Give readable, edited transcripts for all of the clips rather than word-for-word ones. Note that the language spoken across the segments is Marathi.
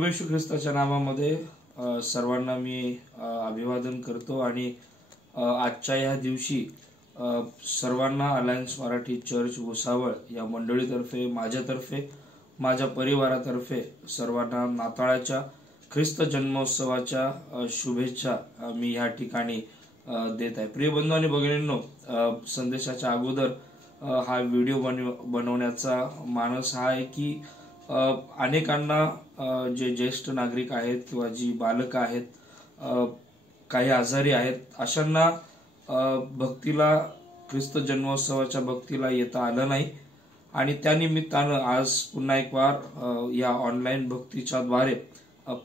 प्रभू येशू ख्रिस्ताच्या नावामध्ये सर्वांना मी अभिवादन करतो आणि आजच्या या दिवशी सर्वांना अलायन्स मराठी चर्च भुसावळ या मंडळीतर्फे माझ्यातर्फे माझ्या परिवारातर्फे सर्वांना नाताळाच्या ख्रिस्त जन्मोत्सवाच्या शुभेच्छा मी या ठिकाणी देत आहे। प्रिय बंधू आणि भगिनींनो, संदेशाच्या अगोदर हा व्हिडिओ बनवण्याचा मानस हा आहे की अनेकांना जे ज्येष्ठ नागरिक आहेत किंवा जी बालक आहेत, काही आजारी आहेत, अशांना भक्तीला ख्रिस्त जन्मोत्सवाच्या भक्तीला येता आलं नाही आणि त्या निमित्तानं आज पुन्हा एक वार या ऑनलाईन भक्तीच्या द्वारे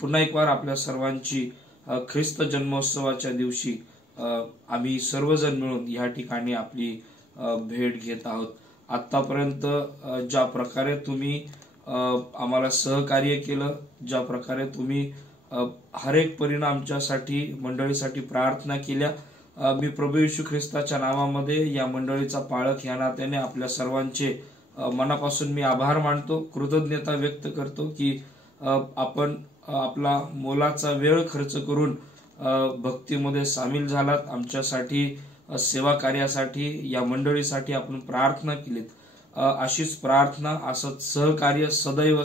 पुन्हा एक वार आपल्या सर्वांची ख्रिस्त जन्मोत्सवाच्या दिवशी आम्ही सर्वजण मिळून या ठिकाणी आपली भेट घेत आहोत। आतापर्यंत ज्या प्रकारे तुम्ही आम्हाला सहकार्य केलं, ज्या प्रकारे तुम्ही हर एक परिणाम आमच्यासाठी मंडळीसाठी प्रार्थना केल्या, मी प्रभू येशू ख्रिस्ताच्या नावामध्ये या मंडळीचा पाळक या नात्याने आपल्या सर्वांचे मनापासून मी आभार मानतो, कृतज्ञता व्यक्त करतो की आपण आपला मोलाचा वेळ खर्च करून भक्तीमध्ये सामील झालात, आमच्यासाठी सेवा कार्यासाठी या मंडळीसाठी आपण प्रार्थना केलीत। अशीच प्रार्थना, असंच सहकार्य सदैव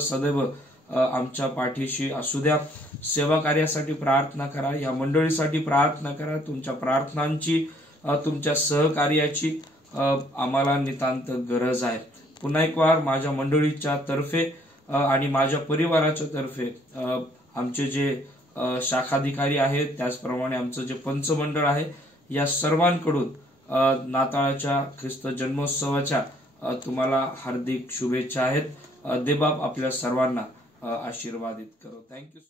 आमच्या पाठीशी असू द्या। सेवा कार्यासाठी प्रार्थना करा, या मंडळीसाठी प्रार्थना करा। तुमच्या प्रार्थनांची, तुमच्या सहकार्याची आम्हाला नितांत गरज आहे। पुन्हा एक वार माझ्या मंडळीच्या तर्फे आणि माझ्या परिवाराच्या तर्फे आमचे जे शाखाधिकारी आहेत, त्याचप्रमाणे आमचं जे पंचमंडळ आहे, या सर्वांकडून नाताळाच्या ख्रिस्त जन्मोत्सवाच्या तुम्हाला हार्दिक शुभेच्छा आहेत। देवबाप आपल्या सर्वांना आशीर्वादित करो। थँक्यू।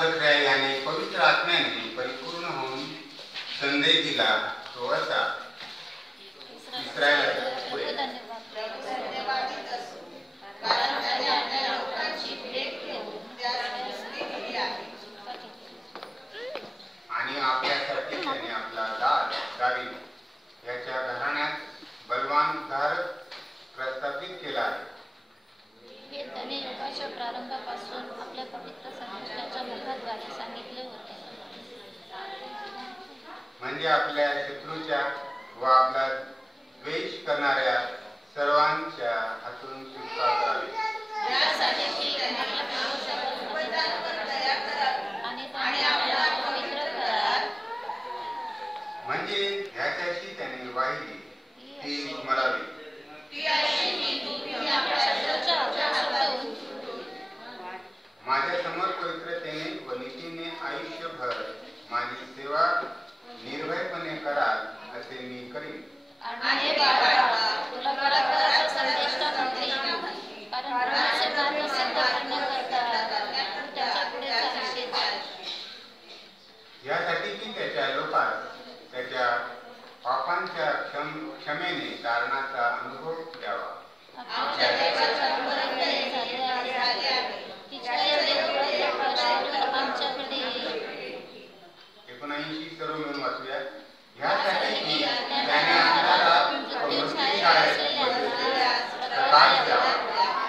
जखऱ्या याने पवित्र आत्म्याने परिपूर्ण होऊन संदेश दिला तो असा, इस्रायला आणि आपल्यासाठी त्याने आपला दावीद याच्या घराण्यात बलवान उद्धारक प्रस्थापित केला आहे. हे त्याने युगाच्या प्रारंभापासून आपल्या पवित्र संदेशाच्या मुखाद्वारे सांगितले होते. म्हणजे आपल्या शत्रूच्या व आपला द्वेष करणाऱ्या सर्वांच्या हातून सुटका करावी यासाठी की आपल्या पूर्वजांवर आणि त्याने आपल्याला पवित्र करा, म्हणजे ह्याच्याशी त्याने वाहिली ती स्मरावी. आपल्या शत्रूच्या हातून सुटून माझ्या समोर पवित्रतेने व नीतीने आयुष्यभर माझी सेवा निर्भयपणे कराल असे मी करीन. आणि तुला परस्पराचा संदेश नव्हती, कारण प्रभूचे कार्य सिद्ध करण्याकरता तू त्याच्या पुढे चालशील. यासाठी की त्याच्या लोकात त्याच्या पापांच्या क्षमेने तारणाचा अनुभव द्यावा. आमच्या देवाच्या परंपरेत झाले आहे, तिच्या एवढे प्रकाश आमच्याकडे येईल. 79 सर्व मिळून वाचूया. ह्यासाठी की त्याने अंधारात मृत्यूछायेत प्रकाश द्यावा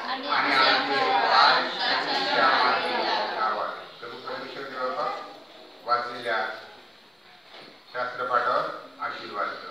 आणि आमचे पाय शांतीच्या मार्गी लावावे. प्रभू परमेश्वर देवा वाचलेल्या शास्त्रपाठावर आशीर्वाद द्यावा.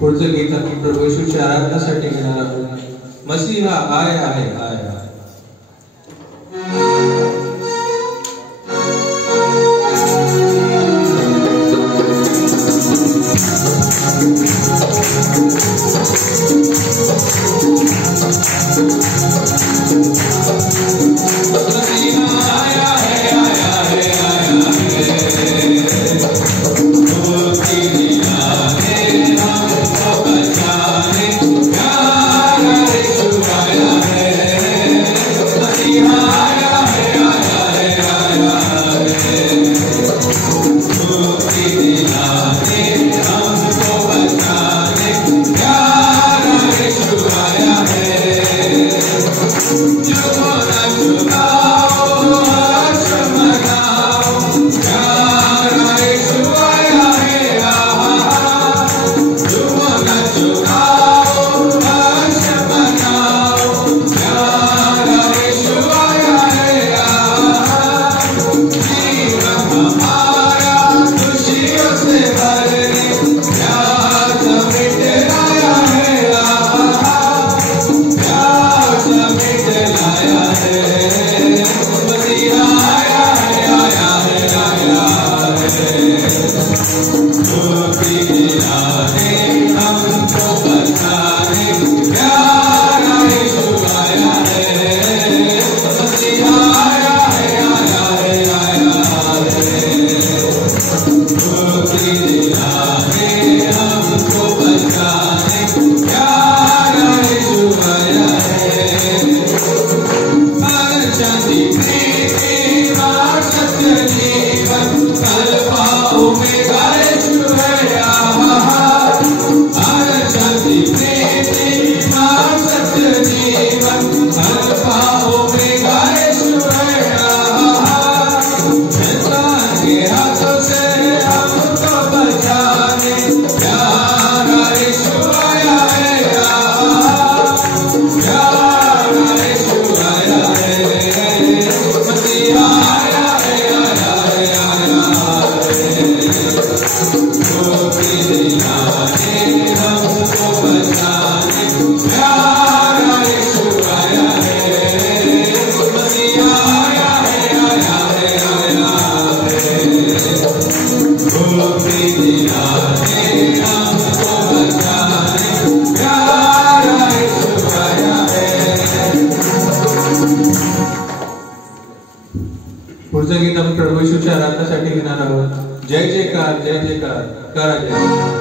पुढचं गीत आम्ही प्रभू येशूच्या आराधनासाठी घेणार आहोत. मसीहा आय आहे आय आहे. पुढचं गीत आपण प्रभू येशूच्या आराधनासाठी घेणार आहोत. जय जयकार जय जयकार करा जय.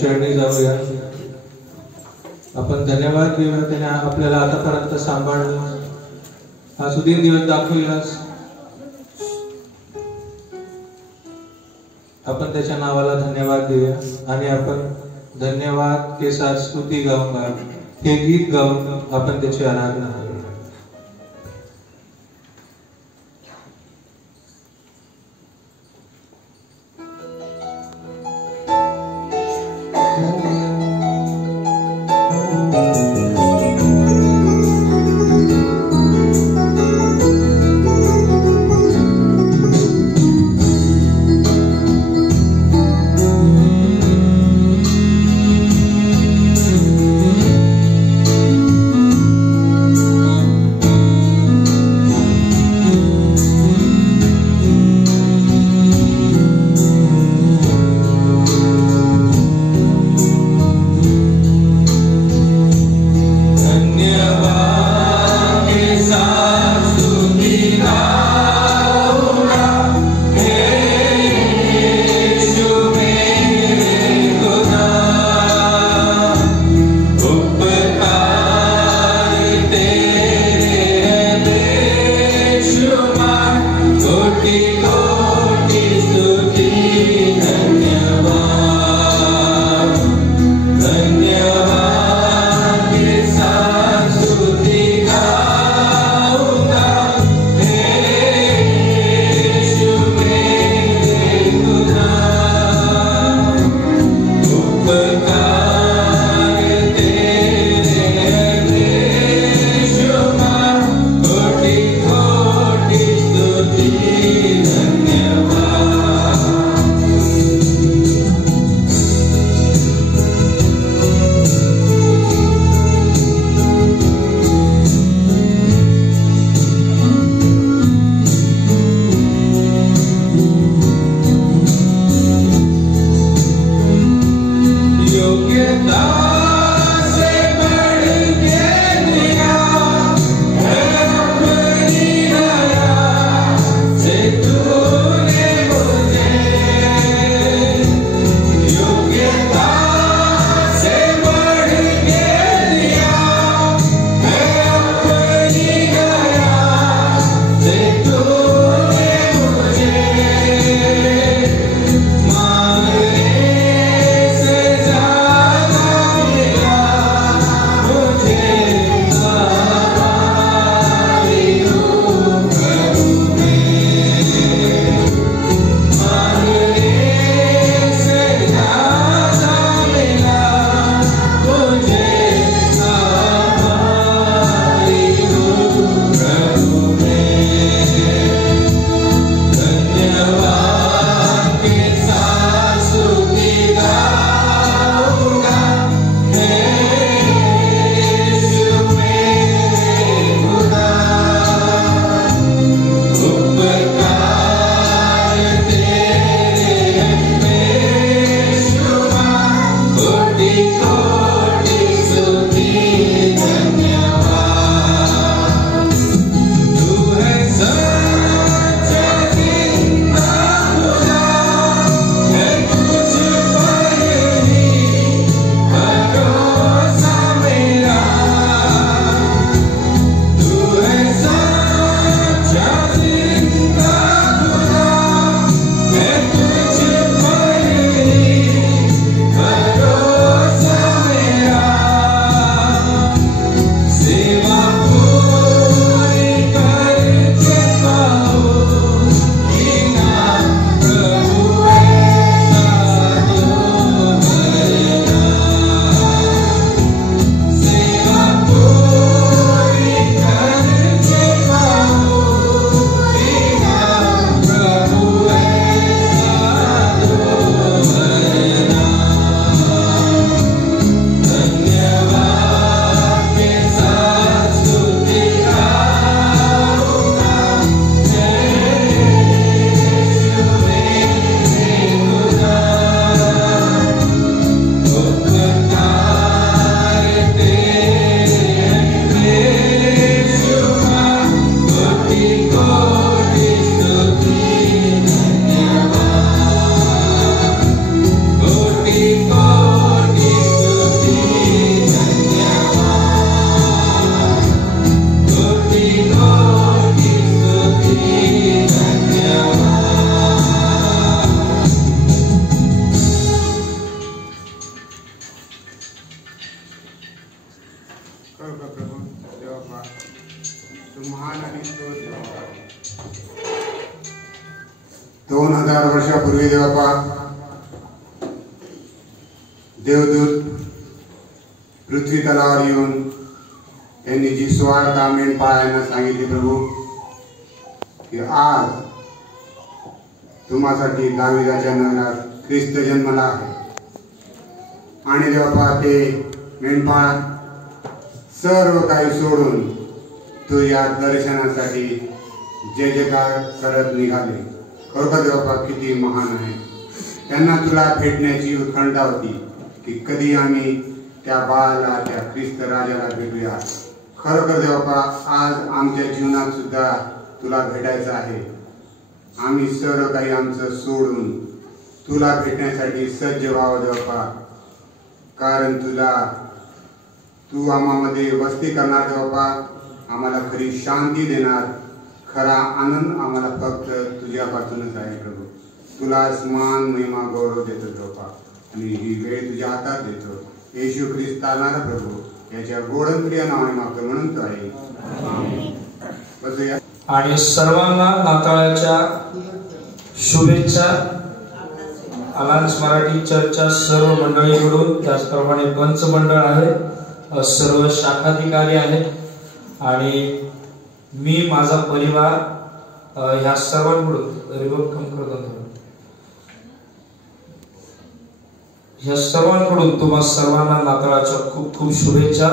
चरणी जाऊया. आपण धन्यवाद देऊया, त्याने आपल्याला आतापर्यंत सांभाळलं, हा सुदीर दिवस दाखविलास. आपण त्याच्या नावाला धन्यवाद देऊया आणि आपण धन्यवाद के साथ स्तुती गाऊंगा हे गीत गाऊन आपण त्याची आराधना करूया. वर्षापूर्वी देवपा देवदूत पृथ्वी तलावर येऊन त्यांनी जी सुवार्ता मेंढपाळांना सांगितली प्रभू की आज तुम्हासाठी दाविदाच्या नगरात ख्रिस्त जन्मला आहे. आणि देवपा ते मेंढपाळ सर्व काही सोडून तू या दर्शनासाठी जय जयकार करत निघाले. खरोखर देवपा किती महान आहे. त्यांना तुला भेटण्याची उत्कंठा होती की कधी आम्ही त्या बाळाला त्या ख्रिस्त राजाला भेटूया. खरोखर देवपा आज आमच्या जीवनात सुद्धा तुला भेटायचं आहे. आम्ही सर्व काही आमचं सोडून तुला भेटण्यासाठी सज्ज व्हावं देवपा. कारण तू आम्हामध्ये वस्ती करणार देवपा. आम्हाला खरी शांती देणार. खरा आनंद आम्हाला फक्त तुझ्यापासूनच आहे प्रभू. तुला मान महिमा गौरव देतो देवपा. आणि ही वेळ तुझ्या हातात देतो. येशू ख्रिस्त आणारा प्रभू याच्या गोडप्रिय नावाने मागतो म्हणतो आहे. बसूया. आणि सर्वांना नाताळाच्या शुभेच्छा. अलायन्स मराठी चर्चच्या सर्व मंडळीकडून, त्याचप्रमाणे पंच मंडळ आहे, सर्व शाखाधिकारी आहेत आणि मी माझा परिवार ह्या सर्वांकडून तुम्हा सर्वांना नाताळाच्या खूप खूप शुभेच्छा.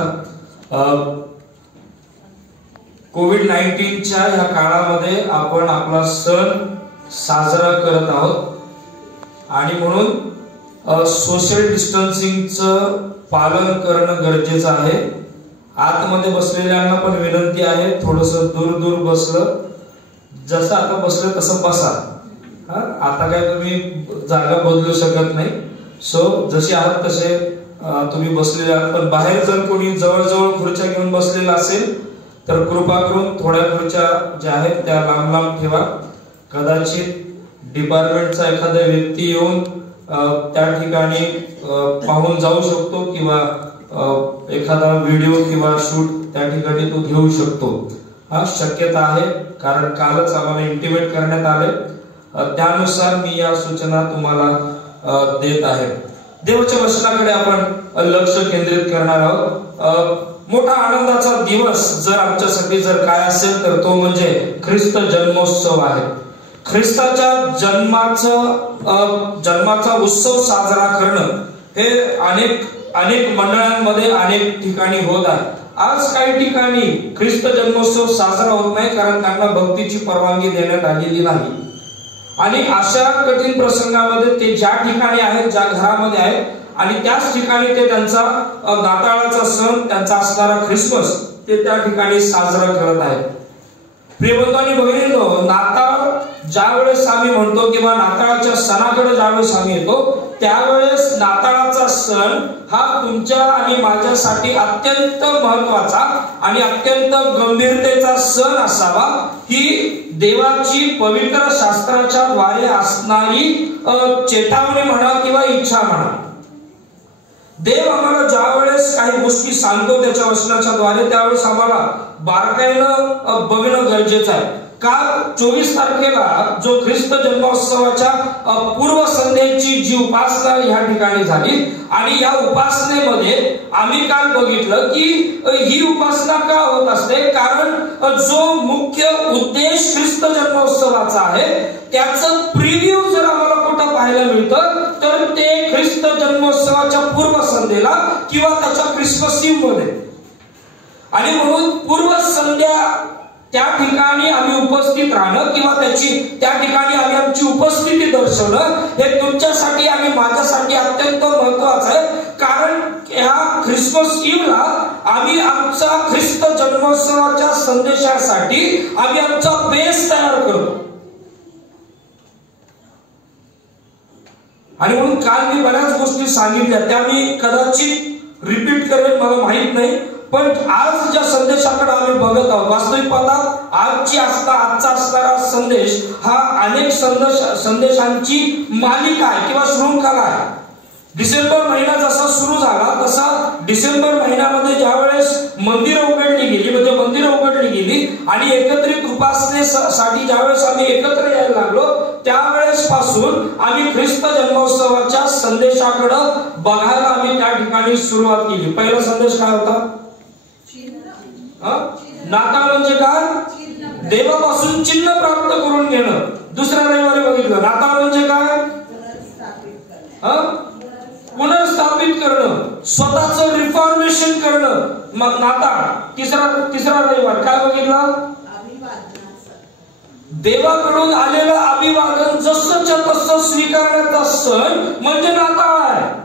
कोविड-19च्या ह्या काळामध्ये आपण आपला सण साजरा करत आहोत आणि म्हणून सोशल डिस्टन्सिंगचं पालन करणं गरजेचं आहे. आतमध्ये बसलेल्यांना पण विनंती आहे, थोडस दूर दूर बसलं, जसं आता बसलं तसं बसा. आता काय तुम्ही जागा बदलू शकत नाही. सो जसे आहात तसे तुम्ही बसलेले आहात. पण बाहेर जर कोणी जवळजवळ खुर्च्या घेऊन बसलेला असेल तर कृपा करून थोड्या खुर्च्या ज्या आहेत त्या लांब लांब ठेवा. कदाचित डिपार्टमेंटचा एखादा व्यक्ती येऊन त्या ठिकाणी पाहून जाऊ शकतो किंवा एखादा व्हिडिओ किंवा शूट त्या ठिकाणी तो घेऊ शकतो. हा शक्यता आहे, कारण कालच आम्हाला इंटिमेट करण्यात आले. त्यानुसार मी या सूचना तुम्हाला देत आहे. देवाच्या वचनाकडे आपण लक्ष केंद्रित करणार आहोत. मोठा आनंदाचा दिवस जर आमच्यासाठी जर काय असेल तर तो म्हणजे ख्रिस्त जन्मोत्सव आहे. ख्रिस्ताच्या जन्माचा उत्सव साजरा करणं हे अनेक मंडळांमध्ये अनेक ठिकाणी होत आहे. आज काही ठिकाणी ख्रिस्त जन्मोत्सव साजरा होत नाही, कारण त्यांना भक्तीची परवानगी देण्यात आलेली नाही. आणि अशा कठीण प्रसंगामध्ये ते ज्या ठिकाणी आहेत, ज्या घरामध्ये आहेत आणि त्याच ठिकाणी ते त्यांचा नाताळाचा सण, त्यांचा असणारा ख्रिसमस ते त्या ठिकाणी साजरा करत आहेत. प्रियबंधू आणि भगिनींनो, नाताळ ज्या वेळेस आम्ही म्हणतो किंवा नाताळाच्या सणाकडे ज्यावेळेस आम्ही येतो त्यावेळेस नाताळाचा सण हा तुमच्या आणि माझ्यासाठी अत्यंत महत्वाचा आणि अत्यंत गंभीरतेचा सण असावा, ही देवाची पवित्र शास्त्राच्या द्वारे असणारी चेतावणी म्हणा किंवा इच्छा म्हणा. देव आम्हाला ज्या वेळेस काही गोष्टी सांगतो त्याच्या वचनाच्या द्वारे, त्यावेळेस आम्हाला बारकाईनं बघणं गरजेचं आहे. काल 24 तारखेला जो ख्रिस्त जन्मोत्सवाच्या पूर्व संध्येची जी उपासना ह्या ठिकाणी झाली आणि या उपासनेमध्ये आम्ही काल बघितलं की ही उपासना का होत असते, कारण जो मुख्य उद्देश ख्रिस्त जन्मोत्सवाचा आहे त्याचं प्रिव्ह्यू जर आम्हाला कुठं पाहायला मिळतं तर ते ख्रिस्त जन्मोत्सवाच्या पूर्व संध्येला किंवा त्याच्या ख्रिसमस ईव्ह मध्ये. आणि म्हणून पूर्व संध्या त्या ठिकाणी आम्ही उपस्थित राहणं किंवा त्या ठिकाणी आम्ही आमची उपस्थिती दर्शवणं हे तुमच्यासाठी आणि माझ्यासाठी अत्यंत महत्वाचं आहे. कारण ह्या ख्रिसमस इव्हला आम्ही आमचा ख्रिस्त जन्मोत्सवाच्या संदेशासाठी आम्ही आमचा बेस तयार करतो. आणि म्हणून काल मी बऱ्याच गोष्टी सांगितल्या, त्या मी कदाचित रिपीट करेन, मला माहित नाही. पण आज ज्या संदेशाकडे आम्ही बघत आहोत, वास्तविक पाहता आजचा असणारा संदेश हा अनेक संदेशांची मालिका आहे किंवा शृंखला आहे. डिसेंबर महिना जसा सुरू झाला तसा डिसेंबर महिन्यामध्ये ज्यावेळेस मंदिरं उघडली गेली आणि एकत्रित उपासनेसाठी ज्यावेळेस आम्ही एकत्र यायला लागलो त्यावेळेस पासून आम्ही ख्रिस्त जन्मोत्सवाच्या संदेशाकडे बघायला आम्ही त्या ठिकाणी सुरुवात केली. पहिला संदेश काय होता? नाताळ म्हणजे काय? देवापासून चिन्ह प्राप्त करून घेणं. दुसऱ्या रविवारी बघितलं नाताळ म्हणजे काय? पुनर्स्थापित करणं, स्वतःचं रिफॉर्मेशन करणं. मग नाताळ तिसरा रविवार काय बघितलं? देवाकडून आलेलं अभिवादन जसंच्या तसं स्वीकारण्याचा सण म्हणजे नाताळ आहे.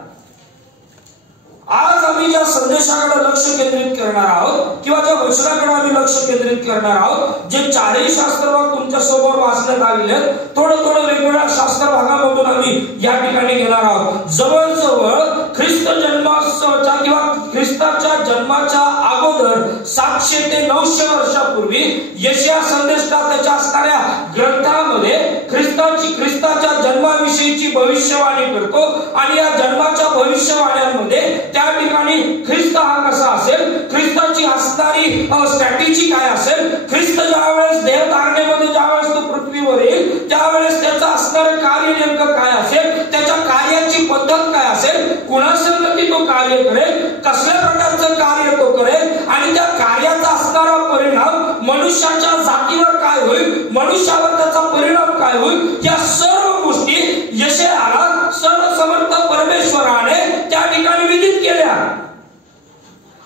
आज आम्ही ज्या संदेशाकडे लक्ष केंद्रित करणार आहोत किंवा ज्या वचनाकडे आम्ही लक्ष केंद्रित करणार आहोत, जे चारही शास्त्रभाग तुमच्या समोर वाचण्यात आलेले आहेत, थोडं वेगवेगळ्या शास्त्र भागामधून आम्ही या ठिकाणी घेणार आहोत. जवळजवळ ख्रिस्त जन्मोत्सवाच्या किंवा ख्रिस्ताच्या जन्माच्या अगोदर 700 ते 900 वर्षापूर्वी यशया संदेष्टा त्याच्या असणाऱ्या ग्रंथामध्ये ख्रिस्ताच्या जन्माविषयीची भविष्यवाणी करतो. आणि या जन्माच्या भविष्यवाण्यांमध्ये त्या ठिकाणी ख्रिस्त हा कसा असेल, ख्रिस्ताची असणारी स्ट्रॅटेजी काय असेल, ख्रिस्त ज्यावेळेस देहधारणेमध्ये ज्यावेळेस तो पृथ्वीवर येईल त्यावेळेस त्याचं असणारं कार्य नेमकं काय असेल, त्याच्या कार्याची पद्धत काय असेल, कुणासंगती तो कार्य करेल, कसल्या प्रकारचं कार्य तो करेल आणि त्या कार्याचा असणारा परिणाम मनुष्याच्या जातीवर काय होईल, मनुष्यावर त्याचा परिणाम काय होईल, या सर्व गोष्टी यशयाला सर्वसमर्थ परमेश्वराने त्या ठिकाणी विदित केल्या.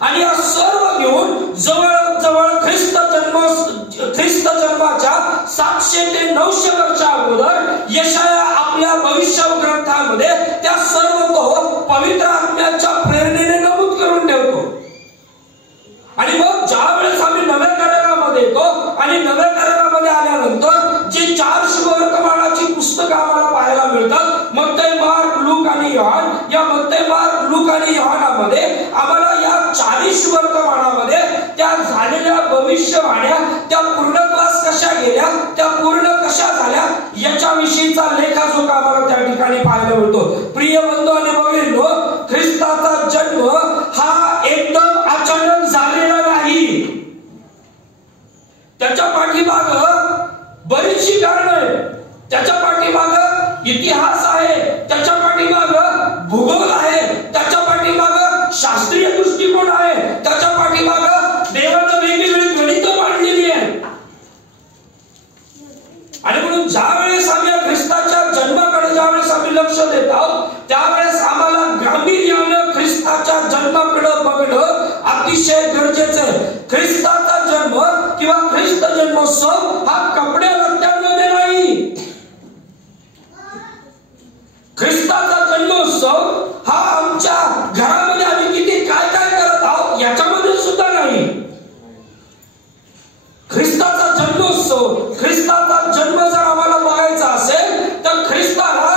आणि या सर्व घेऊन जवळ ख्रिस्त जन्माच्या 700 ते 900 वर्षा अगोदर यशाया आपल्या भविष्य ग्रंथामध्ये त्या सर्व तो पवित्र आत्म्याच्या प्रेरणेने नमूद करून ठेवतो. आणि मग ज्या वेळेस आम्ही नव्या करारामध्ये येतो आणि नव्या करारामध्ये आल्यानंतर जे 4 शुभवर्तमानाची पुस्तकं आम्हाला पाहायला मिळतात, मत्तई, मार्क, लूक आणि योहान, या मत्तई, मार्क, लूक आणि योहानामध्ये आम्हाला या 4 शुभवर्तमानामध्ये त्या झालेल्या भविष्यवाण्या त्या पूर्णत्वास कशा गेल्या, त्या पूर्ण कशा झाल्या याच्याविषयीचा लेखाजोखा आम्हाला त्या ठिकाणी पाहायला मिळतो. प्रिय बंधू आणि भगिनींनो, ख्रिस्ताचा जन्म हा एकदम अचानक झालेला नाही. त्याच्या पाठीमाग बरीचशी कारणं आहेत, त्याच्या पाठीमाग इतिहास आहे, त्याच्या पाठीमाग भूगोल आहे, त्याच्या पाठीमाग शास्त्रीय दृष्टिकोन आहे, त्याच्या पाठीमाग देवानं वेगवेगळी गणितं मांडलेली आहेत. आणि म्हणून ज्या वेळेस आम्ही ख्रिस्ताच्या जन्माकडे ज्यावेळेस आम्ही लक्ष देत आहोत त्यावेळेस आम्हाला गांभीर्यानं ख्रिस्ताच्या जन्माकडे बघणं अतिशय गरजेचं आहे. ख्रिस्ताचा जन्म किंवा ख्रिस्त जन्मोत्सव हा कपड्या लत्त्यांमध्ये नाही. ख्रिस्ताचा जन्मोत्सव हा आमच्या घरामध्ये आम्ही किती काय काय करत आहोत याच्यामध्ये सुद्धा नाही. ख्रिस्ताचा जन्मोत्सव, ख्रिस्ताचा जन्म जर आम्हाला बघायचा असेल तर ख्रिस्ताला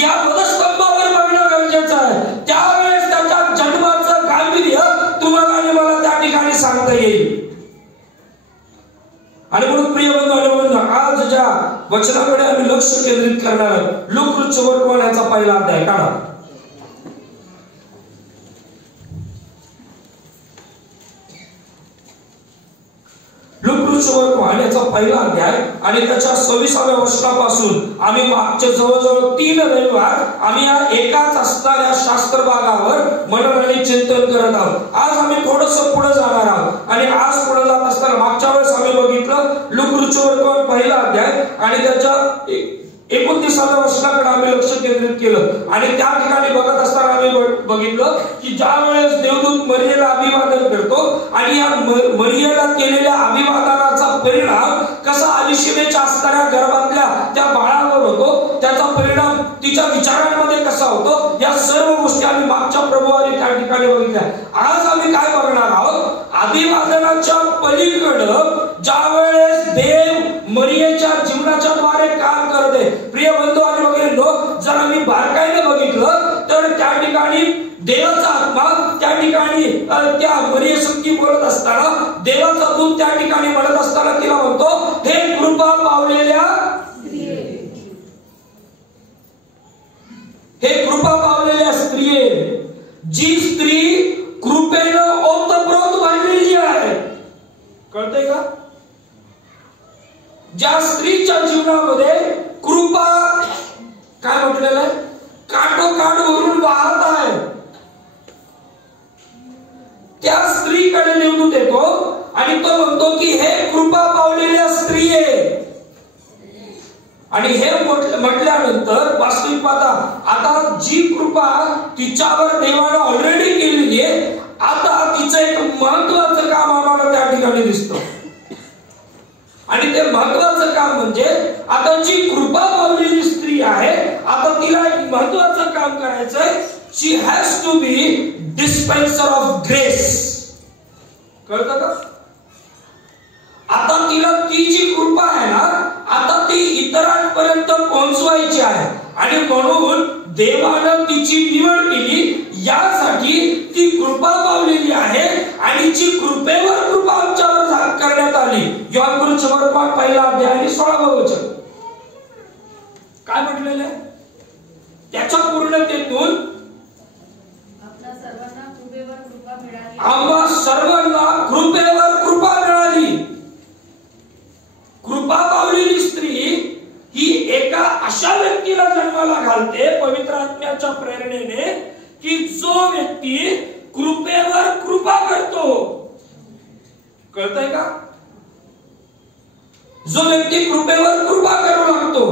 या वधस्तंभावर बघणं गरजेचं आहे. त्यावेळेस त्याच्या जन्माचं गांभीर्य तुम्हाला आणि मला त्या ठिकाणी सांगता येईल. आणि म्हणून प्रिय बंधू आणि भगिनींनो, आज ज्या वचनाकडे आम्ही लक्ष केंद्रित करणार आहोत, लूक सुवर्तमान याचा पहिला अध्याय काढा. लूक सुवर्तमान याचा पहिला अध्याय आणि त्याच्या 26व्या वचनापासून आम्ही मागचे जवळजवळ 3 रविवार आम्ही या एकाच असणाऱ्या शास्त्र भागावर मनन आणि चिंतन करत आहोत. आज आम्ही थोडस पुढे जाणार आहोत आणि आज पुढे जात असताना मागच्या वेळेस आम्ही बघितलं लूक सुवर्तमान पहिला अध्याय आणि त्याच्या 29व्या वचनाकडे आम्ही लक्ष केंद्रित केलं आणि त्या ठिकाणी बघत असताना आम्ही बघितलं की ज्या वेळेस देवदूत मरियेला अभिवादन करतो आणि या मरियेला केलेल्या अभिवादनाचा परिणाम कसा अलिशिमेच्या असणाऱ्या गर्भातल्या त्या बाळावर होतो, त्याचा परिणाम तिच्या विचारांमध्ये कसा होतो, या सर्व गोष्टी आम्ही मागच्या प्रभुवारी त्या ठिकाणी बघितल्या. आज आम्ही काय बघणार आहोत, अभिवादनाच्या पलीकडं ज्या वेळेस देव मरियेच्या जीवनाच्या द्वारे काम करते. प्रिय बंधू आणि वगैरे लोक, जर आम्ही बारकाईने बघितलं तर त्या ठिकाणी देवाचा आत्मा त्या ठिकाणी त्या मरियेसंगी बोलत असताना, देवाचा दूत त्या ठिकाणी म्हणत असताना तिला म्हणतो, हे कृपा पावलेल्या, हे कृपा पावलेल्या स्त्रिये, जी स्त्री कृपेनं ओतप्रोत बांधलेली आहे. कळतंय का? ज्या स्त्रीच्या जीवनामध्ये कृपा काय म्हटलेलं आहे, काठोकाठ भरून वाहत आहे, त्या स्त्रीकडे देवदूत येतो आणि तो म्हणतो की हे कृपा पावलेल्या स्त्रिये. आणि हे म्हटल्यानंतर वास्तविक पाहता, आता जी कृपा तिच्यावर देवाने ऑलरेडी केलेली आहे, आता तिचं एक महत्वाचं काम आम्हाला त्या ठिकाणी दिसतं. आणि ते महत्वाचं काम म्हणजे, आता जी कृपा पावलेली स्त्री आहे, आता तिला एक महत्वाचं काम करायचंय. She has to be dispenser of grace. कळतं का? आता तिला ती जी कृपा आहे ना, आता ती इतरांपर्यंत पोहोचवायची आहे. आणि म्हणून देवानं तिची निवड केली, यासाठी ती कृपा पावलेली आहे. आणि जी कृपेवर कृपा आमच्यावर करण्यात आली. योहान सुसमाचार 1 अध्याय आणि 16 वचन काय म्हटलेलं आहे, त्याच्या पूर्णतेतून आम्हा सर्वांना कृपेवर कृपा मिळाली. कृपा पावलेली स्त्री ही एका अशा व्यक्तीला जन्माला घालते पवित्र आत्म्याच्या प्रेरणेने की जो व्यक्ती कृपेवर कृपा करतो. कळतंय का? जो व्यक्ती कृपेवर कृपा करू लागतो,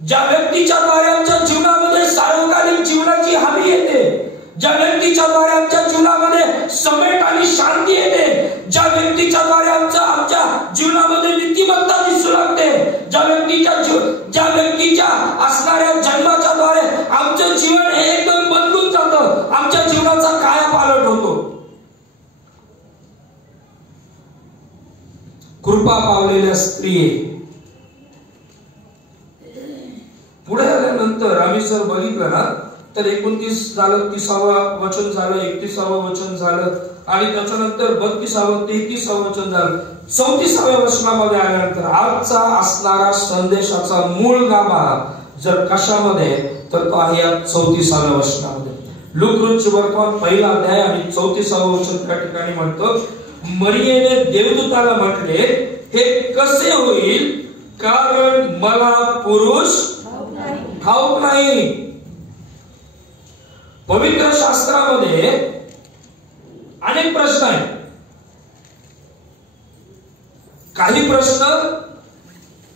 ज्या व्यक्तीच्या द्वारे आमच्या जीवनामध्ये सार्वकालिक जीवनाची हमी येते, ज्या व्यक्तीच्या द्वारे आमच्या जीवनामध्ये समेट आणि शांती येते, ज्या व्यक्तीच्या द्वारे आमच्या जीवनामध्ये नीतिमत्ता दिसू लागते, ज्या व्यक्तीच्या असणाऱ्या जन्माच्या द्वारे आमचं जीवन हे एकदम बदलून जातं, आमच्या जीवनाचा कायापालट होतो. कृपा पावलेल्या स्त्री. पुढे आल्यानंतर आम्ही जर बघितलं ना, तर 29 झालं, 30वं वचन झालं, 31वं वचन झालं आणि त्याच्यानंतर 32वं 33वं वचन झालं. 34व्या वचनामध्ये आल्यानंतर आजचा असणारा संदेशाचा मूळ गाभा जर कशामध्ये, तर तो आहे 34व्या वचनामध्ये. लूका सुसमाचार 1 अध्याय आणि 34वं वचन त्या ठिकाणी म्हणतो, मरियेने देवदूताला म्हटले, हे कसे होईल, कारण मला पुरुष ठाऊक नाही. पवित्र शास्त्रामध्ये अनेक प्रश्न आहेत. काही प्रश्न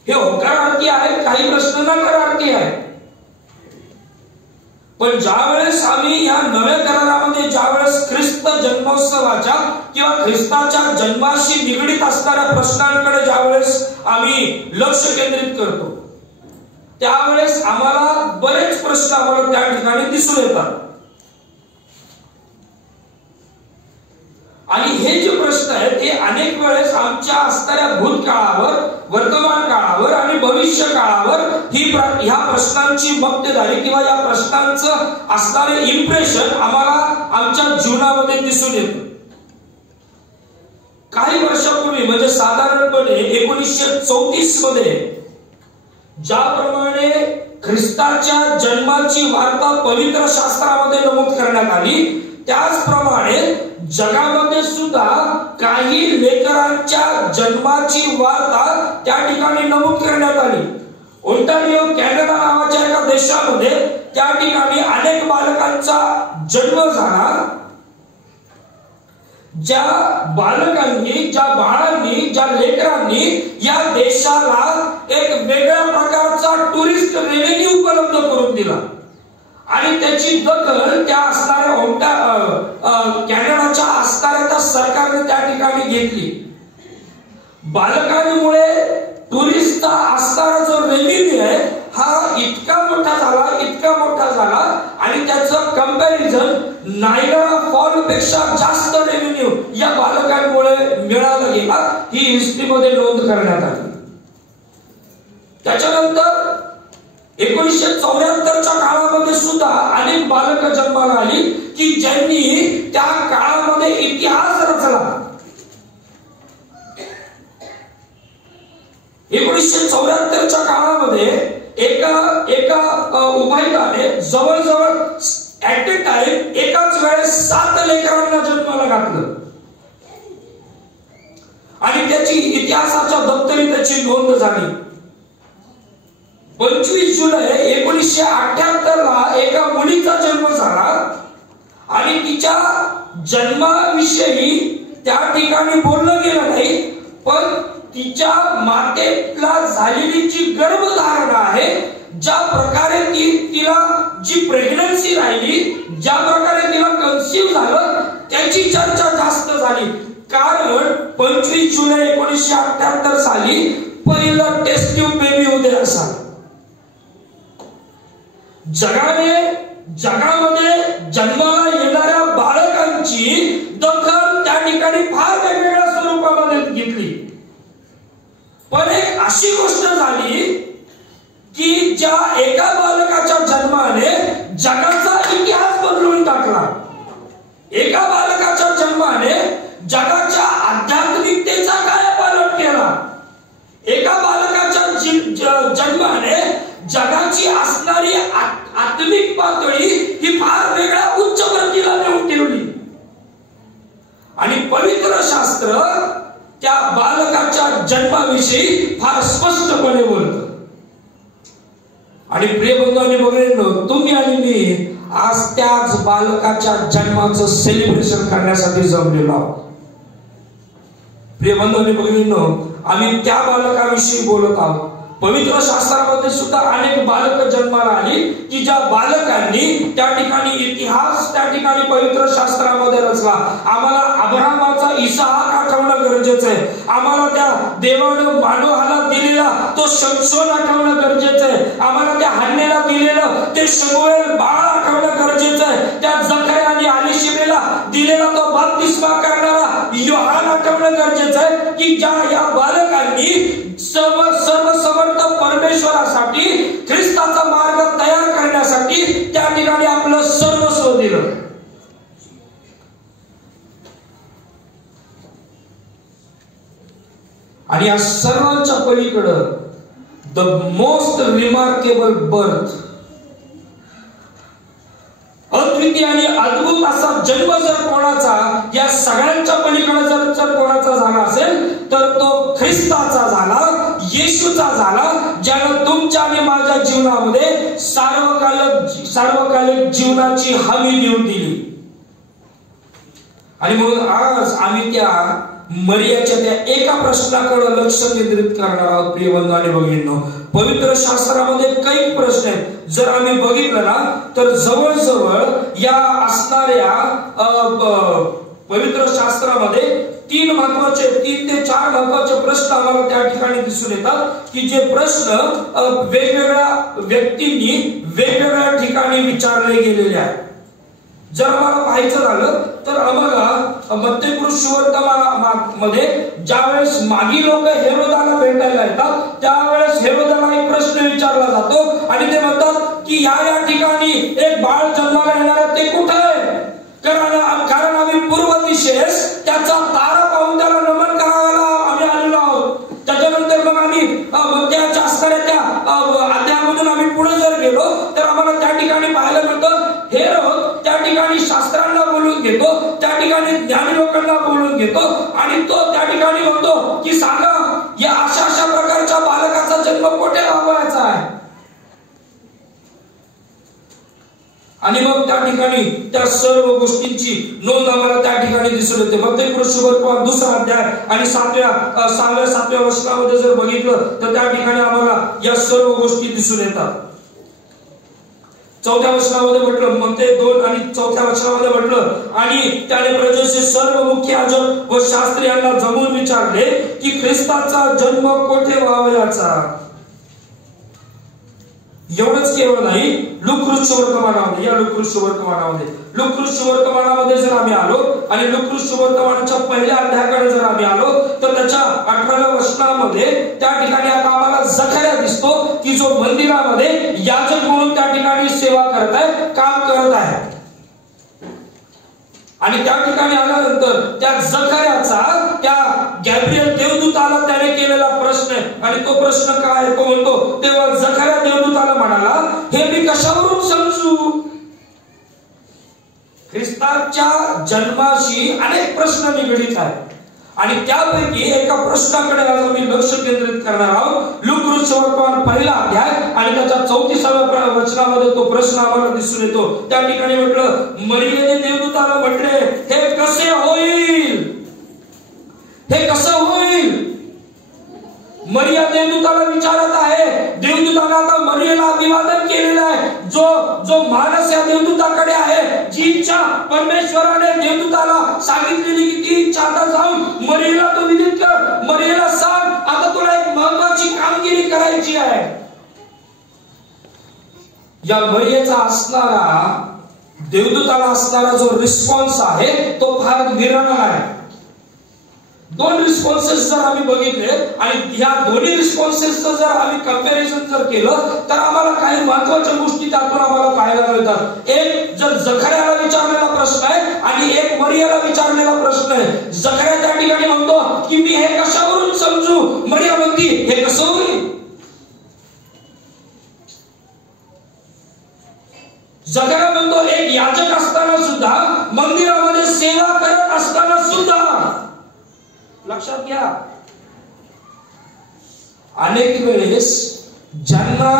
हे होकारार्थी आहेत, काही प्रश्न नकारार्थी आहेत. पण ज्यावेळेस आम्ही या नव्या करारामध्ये ज्यावेळेस ख्रिस्त जन्मोत्सवाच्या किंवा ख्रिस्ताच्या जन्माशी निगडीत असणाऱ्या प्रश्नांकडे ज्यावेळेस आम्ही लक्ष केंद्रित करतो, त्यावेळेस आम्हाला बरेच प्रश्न आम्हाला त्या ठिकाणी दिसून येतात. आणि हे जे प्रश्न आहेत हे अनेक वेळेस आमच्या असणाऱ्या भूतकाळावर, वर्तमान काळावर आणि भविष्य काळावर ह्या प्रश्नांची मक्तेदारी किंवा या प्रश्नांचं असणारे इम्प्रेशन आम्हाला आमच्या जीवनामध्ये दिसून येतं. काही वर्षापूर्वी म्हणजे साधारणपणे 1934 मध्ये ज्याप्रमाणे ख्रिस्ताच्या जन्माची वार्ता पवित्र शास्त्रामध्ये नमूद करण्यात आली, त्याचप्रमाणे जगामध्ये सुद्धा काही लेकरांच्या जन्माची वार्ता त्या ठिकाणी नमूद करण्यात आली. ओंटारिओ कॅनडा नावाच्या एका देशामध्ये त्या ठिकाणी अनेक बालकांचा जन्म झाला. ज्या बालकांनी, ज्या बाळांनी, ज्या लेकरांनी या देशाला एक वेगळ्या प्रकारचा प्रकारचा टुरिस्ट रेव्हेन्यू उपलब्ध करून दिला आणि त्याची दखल त्या असणाऱ्या कॅनडाच्या असणाऱ्या सरकारने त्या ठिकाणी घेतली. बालकांमुळे टुरिस्टचा असणारा जो रेव्हेन्यू आहे हा इतका मोठा झाला आणि त्याचं कंपॅरिझन नायगारा फॉल पेक्षा जास्त रेव्हेन्यू या बालकांमुळे मिळाला गेला, ही हिस्ट्रीमध्ये नोंद करण्यात आली. त्याच्यानंतर 1974च्या काळामध्ये सुद्धा अनेक बालक जन्माला आली की ज्यांनी त्या काळामध्ये इतिहास रचला. 1974च्या काळामध्ये एका उभाईदाने जवळजवळ ऍट ए टाइम एकाच वेळेस 7 लेकरांना जन्माला घातलं आणि त्याची इतिहासाच्या दप्तरी त्याची नोंद झाली. 25 जुलै 1978ला एका मुलीचा जन्म झाला आणि तिच्या जन्माविषयी त्या ठिकाणी बोललं गेलं नाही, पण तिच्या मातेला झालेली जी गर्भधारणा आहे, ज्या प्रकारे तिला जी प्रेग्नन्सी राहिली, ज्या प्रकारे तिला कन्सीव्ह झालं, त्याची चर्चा जास्त झाली. कारण 25 जुलै 1978 साली पहिलं टेस्ट ट्यूब बेबी उदयास आला. जगामध्ये जन्माला येणाऱ्या बालकांची दखल त्या ठिकाणी फार वेगवेगळ्या स्वरूपामध्ये घेतली. पण एक अशी गोष्ट झाली की ज्या एका बालकाच्या जन्माने जगाचा इतिहास बदलून टाकला. एका बालकाच्या जन्माने जगाच्या आध्यात्मिकतेचा कायापालट केला. एका बालकाच्या जन्माने जगाची असणारी आत्मिक पातळी ही फार वेगळ्या उच्च प्रतीला नेऊन ठेवली. आणि पवित्र शास्त्र त्या बालकाच्या जन्माविषयी फार स्पष्टपणे बोलतं. आणि प्रिय बंधूंनी बघितलं, तुम्ही आणि मी आज त्याच बालकाच्या जन्माचं सेलिब्रेशन करण्यासाठी जमलेलो आहोत. प्रिय बंधूंनी बघितलं, आम्ही त्या बालकाविषयी बोलत आहोत. पवित्र शास्त्रामध्ये सुद्धा अनेक बालक जन्माला आली की ज्या बालकांनी त्या ठिकाणी इतिहास त्या ठिकाणी पवित्र शास्त्रामध्ये रचला. आम्हाला अब्राहमाचा इसाहाक आठवणं गरजेचं आहे. आम्हाला त्या देवानं मानोहाला दिलेला तो शमशोन आठवणं गरजेचं आहे. आम्हाला त्या हन्नेला दिलेलं ते शमूएल बाळ आठवणं गरजेचं आहे. त्या जकर्या आणि अलिशिबेला दिलेला तो बप्तिस्मा करणारा योहान आठवणं गरजेचं आहे की ज्या या बालकांनी सर्वसमर्थ परमेश्वरासाठी ख्रिस्ताचा मार्ग तयार करण्यासाठी त्या ठिकाणी आपलं सर्वस्व दिलं. आणि या सर्वांच्या पलीकडं द मोस्ट रिमार्केबल बर्थ, अद्वितीय आणि अद्भुत असा जन्म जर कोणाचा या सगळ्यांच्या पलीकडे जर कोणाचा झाला असेल तर तो ख्रिस्ताचा झाला, येशूचा झाला, ज्यानं तुमच्या आणि माझ्या जीवनामध्ये सार्वकालिक जीवनाची हमी देऊन दिली. आणि म्हणून आज आम्ही त्या मरियाच्या त्या एका प्रश्नाकडे लक्ष केंद्रित करणार आहोत. प्रिय बंधू आणि भगिनींनो, पवित्र शास्त्रामध्ये काही प्रश्न आहेत. जर आम्ही बघितलं ना तर जवळजवळ या असणाऱ्या पवित्र शास्त्रामध्ये 3 ते 4 महत्वाचे प्रश्न आम्हाला त्या ठिकाणी दिसून येतात की जे प्रश्न वेगवेगळ्या व्यक्तींनी वेगवेगळ्या ठिकाणी विचारले गेलेले आहेत. जर आम्हाला पाहायचं झालं तर आम्हाला मत्तेपुरुष सुवर्तमानामध्ये ज्यावेळेस मागी लोक हेरोदाला भेटायला येतात त्यावेळेस हेरोदाला एक प्रश्न विचारला जातो आणि ते म्हणतात की या ठिकाणी एक बाळ जन्माला येणार आहे, ते कुठं आहे? कारण आम्ही पूर्व दिशेस त्याचा तारा पाहून त्याला नमन करायला आम्ही आलेलो आहोत. त्याच्यानंतर मग आम्ही त्याच्या असणाऱ्या त्या अध्यायामधून आम्ही पुढे जर गेलो तर आम्हाला त्या ठिकाणी पाहायला मिळतं हेरोद त्या ठिकाणी शास्त्रांना बोलून घेतो, त्या ठिकाणी ज्ञानी लोकांना बोलून घेतो आणि तो त्या ठिकाणी म्हणतो की सांगा या अशा प्रकारच्या बालकाचा जन्म कुठे व्हायचा आहे. आणि मग त्या ठिकाणी त्या सर्व गोष्टींची नोंद आम्हाला त्या ठिकाणी दिसून येते. मत्ती शुभवर्तमान 2 अध्याय आणि 6व्या वचनामध्ये जर बघितलं तर त्या ठिकाणी आम्हाला या सर्व गोष्टी दिसून येतात. 4व्या वचनामध्ये म्हटलं, मत्ती 2 आणि 4व्या वचनामध्ये म्हटलं, आणि त्याने प्रजेचे सर्व मुख्य याजक व शास्त्री यांना जमून विचारले की ख्रिस्ताचा जन्म कोठे व्हावयाचा. एवढंच केवळ नाही, लूका शुभवर्तमानामध्ये जर आम्ही आलो आणि लूका शुभवर्तमानाच्या पहिल्या अध्यायाकडे जर आम्ही आलो तर त्याच्या 18व्या वचनामध्ये त्या ठिकाणी आता आम्हाला जखर्या दिसतो की जो मंदिरामध्ये याजक म्हणून त्या ठिकाणी सेवा करत आहे, काम करत आहे. आणि त्या ठिकाणी आल्यानंतर त्या जखर्याचा त्या गॅब्रिएल देवदूताला त्याने केलेला प्रश्न आहे. आणि तो प्रश्न काय तो म्हणतो, तेव्हा जखर्या देवदूताला म्हणाला, हे मी कशावरून समजू. ख्रिस्ताच्या जन्माशी अनेक प्रश्न निगडीत आहेत आणि त्यापैकी एका प्रश्नाकडे आज आम्ही लक्ष केंद्रित करणार आहोत. लूका शुभवर्तमान पहिला अध्याय आणि त्याच्या 34व्या वचनामध्ये तो प्रश्न आम्हाला दिसून येतो. त्या ठिकाणी म्हटलं, मरियेने देवदूताला म्हटले, हे कसे होईल, हे कसं होईल. मरिया देवदूताला विचारत आहे. देवदूताने आता मरियेला अभिवादन केलेलं आहे. जो मानस या देवदूताकडे आहे, जी इच्छा परमेश्वराने देवदूताला सांगितलेली की ती इच्छा आता जाऊन मरियेला तो विदित कर, मरियेला सांग, आता तुला एक महत्वाची कामगिरी करायची आहे. या मरियेचा असणारा, देवदूताला असणारा जो रिस्पॉन्स आहे तो फार निराळा आहे. 2 रिस्पॉन्सेस जर आम्ही बघितले आणि ह्या दोन्ही रिस्पॉन्सेसचं जर आम्ही कंपॅरिझन जर केलं तर आम्हाला काही महत्त्वाच्या गोष्टी त्यातून आम्हाला पाहायला मिळतात. एक जर जखर्याला विचारलेला प्रश्न आहे आणि एक मरियाला विचारलेला प्रश्न आहे. जखर्या त्या ठिकाणी म्हणतो की मी हे कशावरून समजू, मरिया म्हणती हे कसं होईल. जखर्या म्हणतो एक याजक असताना सुद्धा, मंदिरामध्ये सेवा करत असताना सुद्धा. लक्षात घ्या, अनेक वेळेस ज्यांना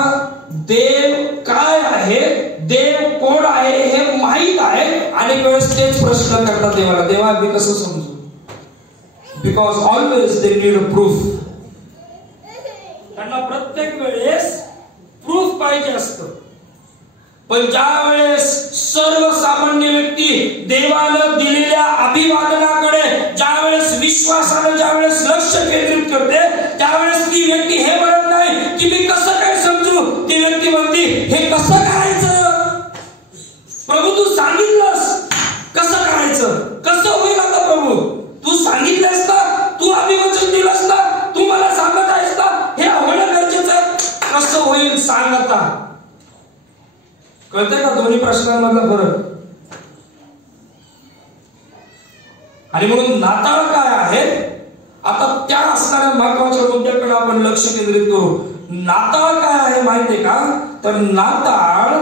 देव काय आहे, देव कोण आहे हे माहित आहे, अनेक वेळेस तेच प्रश्न करतात देवाला, देवा मी कसं समजू. Because always they need a proof. त्यांना प्रत्येक वेळेस प्रूफ पाहिजे असतं. पण ज्या वेळेस सर्वसामान्य व्यक्ती देवानं दिलेल्या अभिवादनाकडे ज्या वेळेस विश्वासानं ज्या वेळेस लक्ष केंद्रित करते, त्यावेळेस ती व्यक्ती हे म्हणत नाही की मी कसं काय समजू. ती व्यक्ती म्हणते हे कसं करायचं प्रभू, तू सांगितलंस कसं करायचं, कसं होईल आता प्रभू, तू सांगितलंस ना, तू अभिवचन दिलंस ना, तू मला सांगत आहेस ना, हे होणं गरजेचं आहे, कसं होईल सांग आता. कळतंय का दोन्ही प्रश्नांमधला फरक. आणि म्हणून नाताळ काय आहे, आता त्या असणाऱ्या महत्वाच्या मुद्द्याकडे आपण लक्ष केंद्रित करू. नाताळ काय आहे माहितीये का, तर नाताळ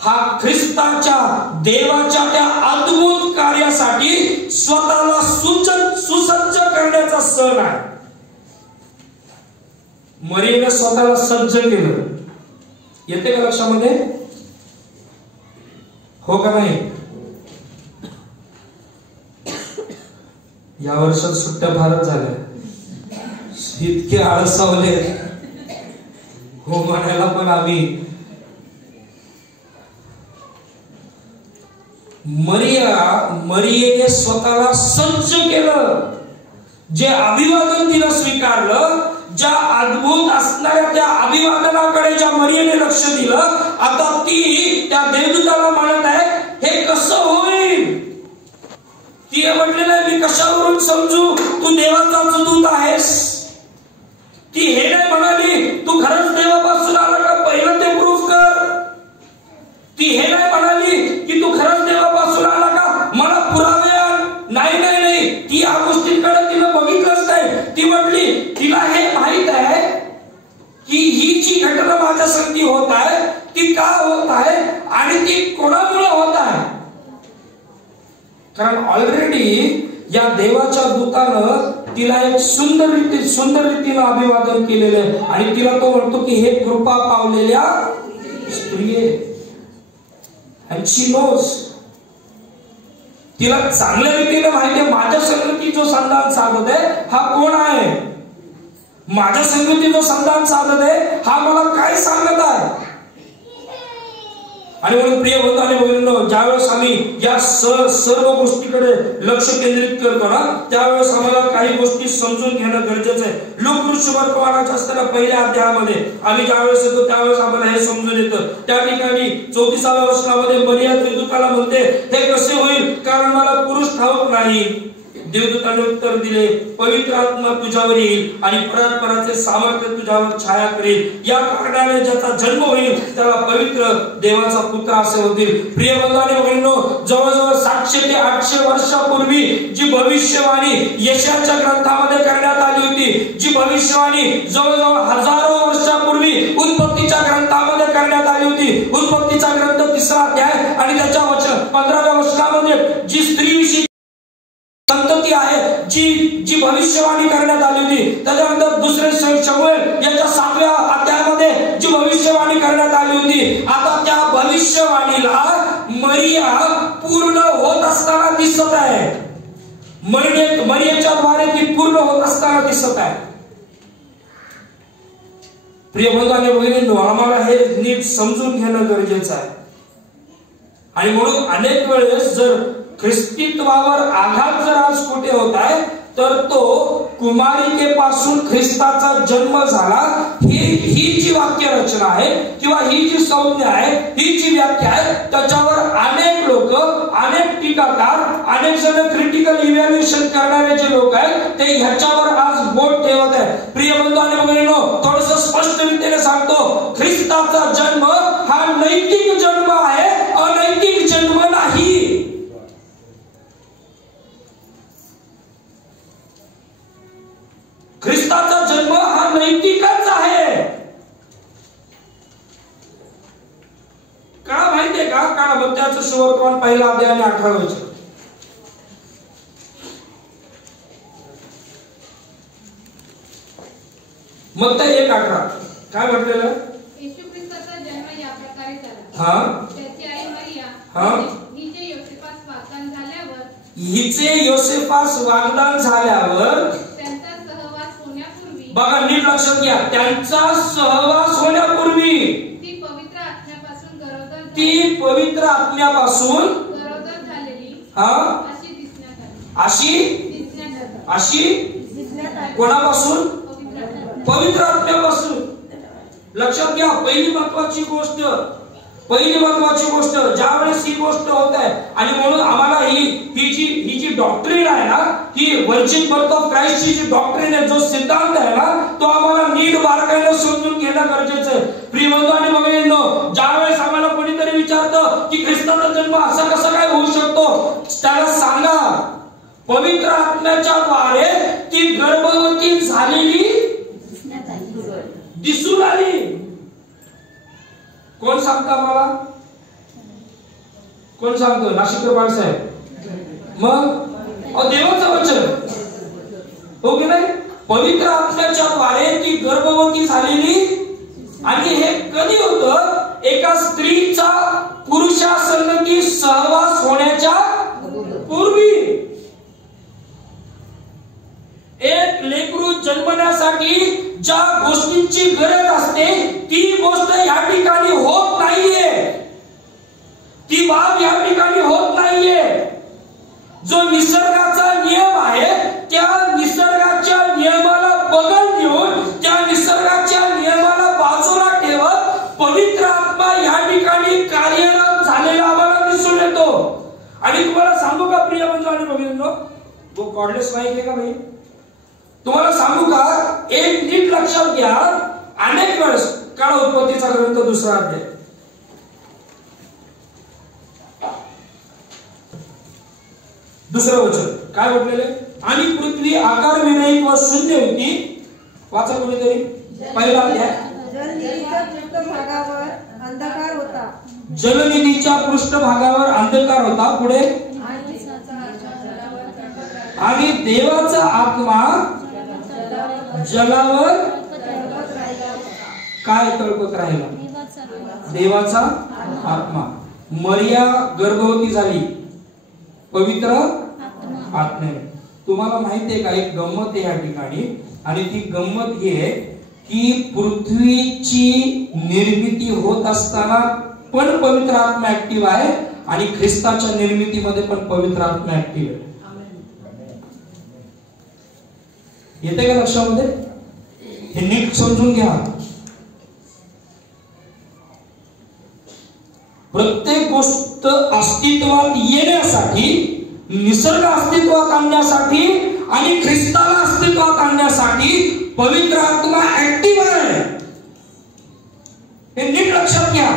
हा ख्रिस्ताच्या देवाच्या त्या अद्भुत कार्यासाठी स्वतःला सुसज्ज करण्याचा सण आहे. मरियेने स्वतःला सज्ज केलं. येते का लक्षामध्ये, हो का नाही. या वर्षात सुट्ट्या फारच झाल्या, इतके आळसावले हो म्हणायला पण आम्ही. मरियेने स्वतःला सज्ज केलं. जे अभिवादन तिला स्वीकारलं, ज्या अद्भुत असणाऱ्या त्या अभिवादनाकडे ज्या मरियेने लक्ष दिलं, आता ती त्या देवदूताला म्हणत आहे हे कसं होईल. तिने म्हटलेलं आहे मी कशावरून समजू, तू देवाचा दूत आहेस. ती हे नाही म्हणाली तू खरंच देवापासून आला का, पहिलं ते प्रूफ कर. ती हे नाही म्हणाली की तू खरंच देवापासून आला का, मला पुरावे आण. नाही नाही नाही, ती या गोष्टींकडे तिनं बघितलंच नाही. ती म्हटली तिला हे माहित आहे की ही जी घटना माझ्या संगती होत आहे ती का होत आहे आणि ती कोणामुळे होत आहे. कारण ऑलरेडी या देवाच्या दूतानं तिला एक सुंदर रीतीनं अभिवादन केलेलं आहे आणि तिला तो म्हणतो की हे कृपा पावलेल्या स्त्रिये. and she knows. तिला चांगल्या रीतीने माहिती आहे माझ्या संगती जो संधान साधत आहे हा कोण आहे, माझ्या संगती जो संधान साधत आहे हा मला काय सांगत आहे. आणि म्हणून प्रिय बंधू आणि भगिनींनो, ज्यावेळेस आम्ही या सर्व गोष्टीकडे लक्ष केंद्रित करतो ना, त्यावेळेस आम्हाला काही गोष्टी समजून घेणं गरजेचं आहे. लोक शुभवर्तमानाच्या असताना पहिल्या अध्यायामध्ये आम्ही ज्यावेळेस येतो त्यावेळेस आम्हाला हे समजून येतं. त्या ठिकाणी 34व्या वचनामध्ये मरिया देवदूताला म्हणते, हे कसे होईल, कारण मला पुरुष ठाऊक नाही. देवदूताने उत्तर दिले, पवित्र आत्मा तुझ्यावर येईल आणि परस्पराचे सामर्थ्य तुझ्यावर छाया करेल. या कारणाने ज्याचा जन्म होईल त्याला पवित्र देवाचा पुत्र असे होतील. प्रिय बंधू आणि भगिनींनो, जवळजवळ 700 ते 800 वर्षापूर्वी जी भविष्यवाणी यशाच्या ग्रंथामध्ये करण्यात आली होती, जी भविष्यवाणी जवळजवळ हजारो वर्षापूर्वी उत्पत्तीच्या ग्रंथामध्ये करण्यात आली होती. उत्पत्तीचा ग्रंथ 3रा अध्याय आणि त्याच्या 15व्या वचनामध्ये जी स्त्रीविषयी संतती आहे जी भविष्यवाणी करण्यात आली होती. त्याच्यानंतर दुसरे शमूएल याच्या 7व्या अध्यायामध्ये जी भविष्यवाणी करण्यात आली होती. आता त्या भविष्यवाणीला मरिया पूर्ण होत असताना दिसत आहे. मरियाच्या द्वारे ती पूर्ण होत असताना दिसत आहे. प्रिय बंधू आणि भगिनींनो, आम्हाला हे नीट समजून घेणं गरजेचं आहे. आणि म्हणून अनेक वेळेस जर ख्रिस्तीत्वावर आघात जर आज कुठे होत आहे तर तो कुमारिकेपासून ख्रिस्ताचा जन्म झाला ही जी वाक्य रचना आहे किंवा ही जी संज्ञा आहे, ही जी व्याख्या आहे, त्याच्यावर अनेक लोक, अनेक टीकाकार, अनेक जण क्रिटिकल इव्हॅल्युएशन करणारे जे लोक आहेत ते ह्याच्यावर आज बोट ठेवत आहेत. प्रिय बंधू आणि भगिनींनो, थोडंसं स्पष्ट रीतीने सांगतो, ख्रिस्ताचा जन्म हा नैतिक जन्म आहे, अनैतिक जन्म नाही. ख्रिस्ताचा जन्म हा नैतिकच आहे. का माहितीये का? कारण मत्त्याचं सुवर्तमान 1 अध्याय आणि 18 वचन. मत्ती 1:18 काय म्हटलेलं? येशू ख्रिस्ताचा जन्म या प्रकारे झाला. हा, त्याची आई मरिया हा, हिचे योसेफास वागदान झाल्यावर त्यांचा सहवास होण्यापूर्वी, बघा नीट लक्षात घ्या, त्यांचा सहवास होण्यापूर्वी ती पवित्र आत्म्यापासून गरोदर झालेली अशी दिसण्यात आली. कोणापासून? पवित्र आत्म्यापासून. लक्षात घ्या, पहिली महत्वाची गोष्ट ज्यावेळेस ही गोष्ट होत आहे, आणि म्हणून आम्हाला ही जी डॉक्ट्रिन आहे ना, ही वर्जिन बर्थ ऑफ क्राइस्टची जी डॉक्ट्रिन आहे, जो सिद्धांत आहे ना, तो आम्हाला नीट बारकाईने समजून घेणं गरजेचं आहे. प्रिय बंधू आणि भगिनींनो, ज्यावेळेस आम्हाला कोणीतरी विचारतं की ख्रिस्ताचा जन्म असा कसा काय होऊ शकतो, त्याला सांगा, पवित्र आत्म्याच्या द्वारे ती गर्भवती झालेली दिसून आली. कोण सांगता मला? कोण सांगतो? नाशिककर बाळासाहेब. मग देवाचं वचन हो की नाही? पवित्र आत्म्याच्या द्वारे ती गर्भवती झालेली. आणि हे कधी होतं? एका स्त्रीचा पुरुषासंगती सहवास होण्याच्या पूर्वी. एक लेकरू जन्मण्यासाठी ज्या गोष्टींची गरज असते ती गोष्ट या ठिकाणी होत नाहीये, ती बाब या ठिकाणी होत नाहीये. जो निसर्गाचा नियम आहे त्या निसर्गाच्या नियमाला बगल देऊन, त्या निसर्गाच्या नियमाला बाजूला ठेवत पवित्र आत्मा या ठिकाणी कार्यरत झालेला आम्हाला दिसून येतो. आणि तुम्हाला सांगू का प्रिय बंधू आणि भगिनींनो, तो कॉर्डलेस माईक आहे का भाई? तुम्हाला सांगू का, एक नीट लक्षात घ्या, अनेक वेळेस काळ उत्पत्तीचा ग्रंथ 2रा अध्याय, दुसरं वचन काय म्हटलेले? आणि पृथ्वी आकारविरहित व शून्य होती. वाचा कोणीतरी. 1 अध्याय. जलनिधीच्या पृष्ठभागावर अंधकार होता. पुढे, आणि देवाचा आत्मा जलावर काय तळपत राहिला? देवाचा आत्मा. मरिया गर्भवती झाली पवित्र आत्म्याने. तुम्हाला माहिती आहे का, एक गंमत आहे या ठिकाणी, आणि ती गंमत ही आहे की पृथ्वीची निर्मिती होत असताना पण पवित्र आत्मा ऍक्टिव्ह आहे आणि ख्रिस्ताच्या निर्मितीमध्ये पण पवित्र आत्मा ऍक्टिव्ह आहे. येते का लक्षामध्ये? हे नीट समजून घ्या. प्रत्येक गोष्ट अस्तित्वात येण्यासाठी, निसर्ग अस्तित्वात आणण्यासाठी आणि ख्रिस्ताला अस्तित्वात आणण्यासाठी पवित्र आत्मा ऍक्टिव्ह आहे. हे नीट लक्षात घ्या.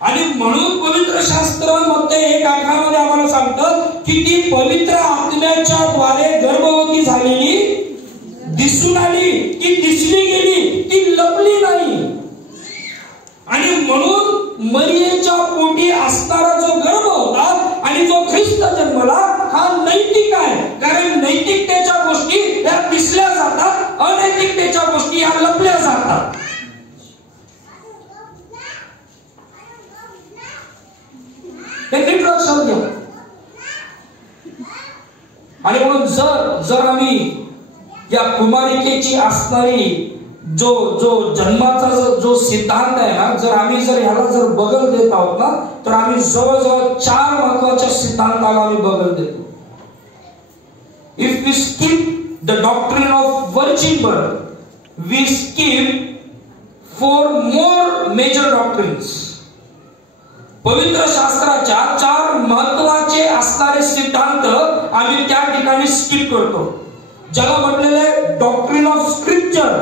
आणि म्हणून पवित्र शास्त्रामध्ये एक आठवड्यामध्ये आम्हाला सांगतं की ती पवित्र आत्म्याच्या द्वारे गर्भवती झालेली दिसून आली, ती दिसली गेली, ती लपली नाही. आणि म्हणून मरियेच्या पोटी असणारा जो गर्भ होता आणि जो ख्रिस्त जन्मला हा नैतिक आहे. कारण नैतिकतेच्या गोष्टी या दिसल्या जातात, अनैतिकतेच्या गोष्टी या लपल्या जातात. हे नीट लक्षात घ्या. आणि म्हणून जर आम्ही या कुमारिकेची असणारी जो जन्माचा जो सिद्धांत आहे ना, जर ह्याला बगल देत आहोत ना, तर आम्ही जवळजवळ 4 महत्वाच्या सिद्धांताला आम्ही बगल देतो. If we skip the doctrine of virgin birth, we skip 4 more major doctrines. पवित्र शास्त्राच्या 4 महत्वाचे असणारे सिद्धांत आम्ही त्या ठिकाणी स्किप करतो, ज्याला म्हटलेले डॉक्ट्रिन ऑफ स्क्रिप्चर.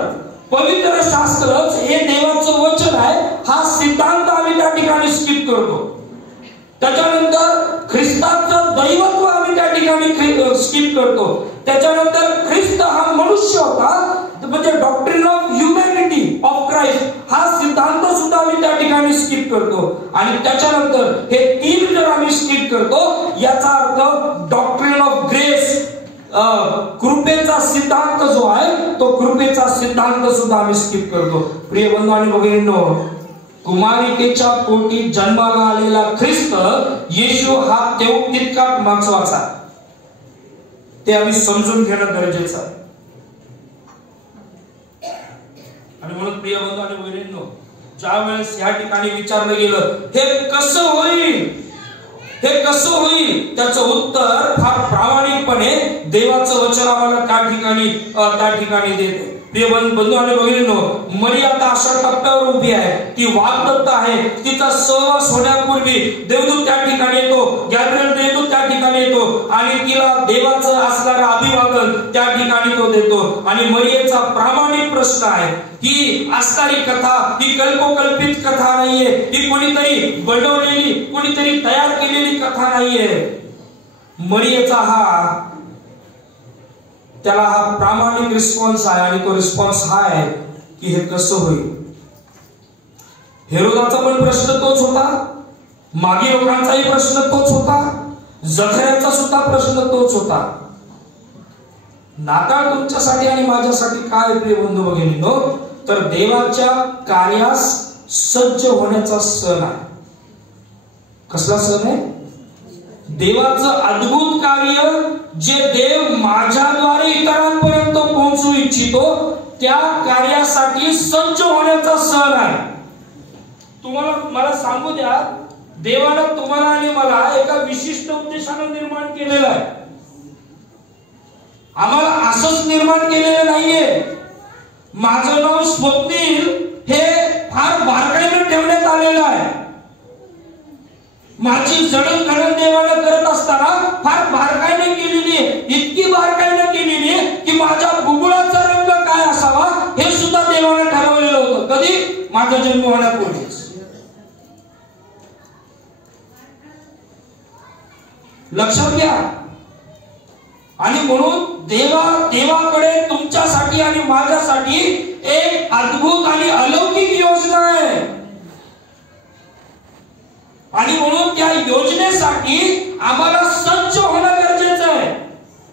पवित्र शास्त्रच हे देवाचं वचन आहे, हा सिद्धांत आम्ही त्या ठिकाणी स्किप करतो. त्याच्यानंतर ख्रिस्ताचं दैवत्व आम्ही त्या ठिकाणी स्किप करतो. त्याच्यानंतर ख्रिस्त हा मनुष्य होता, म्हणजे doctrine of humanity of Christ, हा सिद्धांत सुद्धा आम्ही त्या ठिकाणी स्किप करतो. आणि त्याच्यानंतर हे 3 जर आम्ही स्किप करतो, याचा अर्थ डॉक्ट्रिन ऑफ ग्रेस, कृपेचा सिद्धांत जो आहे तो कृपेचा सिद्धांत सुद्धा आम्ही स्किप करतो. प्रिय बंधू आणि भगिनींनो, कुमारिकेच्या पोटी जन्माला आलेला ख्रिस्त येशू हा तितका महत्वाचा, ते आम्ही समजून घेणं गरजेचं आहे. आणि म्हणून प्रिय बंधू आणि भगिनींनो, ज्या वेळेस या ठिकाणी विचारलं गेलं हे कसं होईल, हे कसं होईल, त्याचं उत्तर फार प्रामाणिकपणे देवाचं वचन आम्हाला त्या ठिकाणी देते. प्रिय बंधू आणि भगिनींनो, मरिया आता अशा टप्प्यावर उभी आहे, ती वाग्दत्त आहे. तिचा सहवास होण्यापूर्वी देवदूत त्या ठिकाणी येतो, गॅब्रिएल देवदूत त्या ठिकाणी येतो आणि तिला देवाचं असणारं अभिवादन त्या ठिकाणी तो देतो. आणि मरियेचा प्रामाणिक प्रश्न आहे, ही असणारी कथा ही कल्पोकल्पित कथा नाहीये, ही कोणीतरी बनवलेली, कोणीतरी तयार केलेली कथा नाहीये. मरियेचा त्याला हा प्रामाणिक रिस्पॉन्स आहे आणि तो रिस्पॉन्स हा आहे की हे कसं होईल. हेरोदाचा पण प्रश्न तोच होता, मागी लोकांचाही प्रश्न तोच होता, जखऱ्याचा सुद्धा प्रश्न तोच होता. नाताळ तुमच्यासाठी आणि माझ्यासाठी काय प्रिय बंधू भगिनींनो, तर देवाच्या कार्यास सज्ज होण्याचा सण आहे. कसला सण आहे? देवाचं अद्भुत कार्य जे देव माझ्याद्वारे इतरांपर्यंत पोहोचू इच्छितो त्या कार्यासाठी सज्ज होण्याचा सण आहे. मला सांगू द्या, देवानं तुम्हाला आणि मला एका विशिष्ट उद्देशाने निर्माण केलेलं आहे. आम्हाला असंच निर्माण केलेलं नाहीये. माझं नाव स्वप्नील हे फार बारकाईने ठेवण्यात आलेलं आहे. माझी जडणघडण देवानं करत असताना फार बारकाईने केलेली आहे, इतकी बारकाईने केलेली आहे की माझ्या बुबुळाचा रंग काय असावा हे सुद्धा देवानं ठरवलेलं होतं. कधी? माझा जन्म होण्यापूर्वीच. लक्षात घ्या. आणि म्हणून देवाकडे तुमच्यासाठी आणि माझ्यासाठी एक अद्भुत आणि अलौकिक योजना आहे. आणि म्हणून त्या योजनेसाठी आम्हाला सज्ज होणं गरजेचं आहे.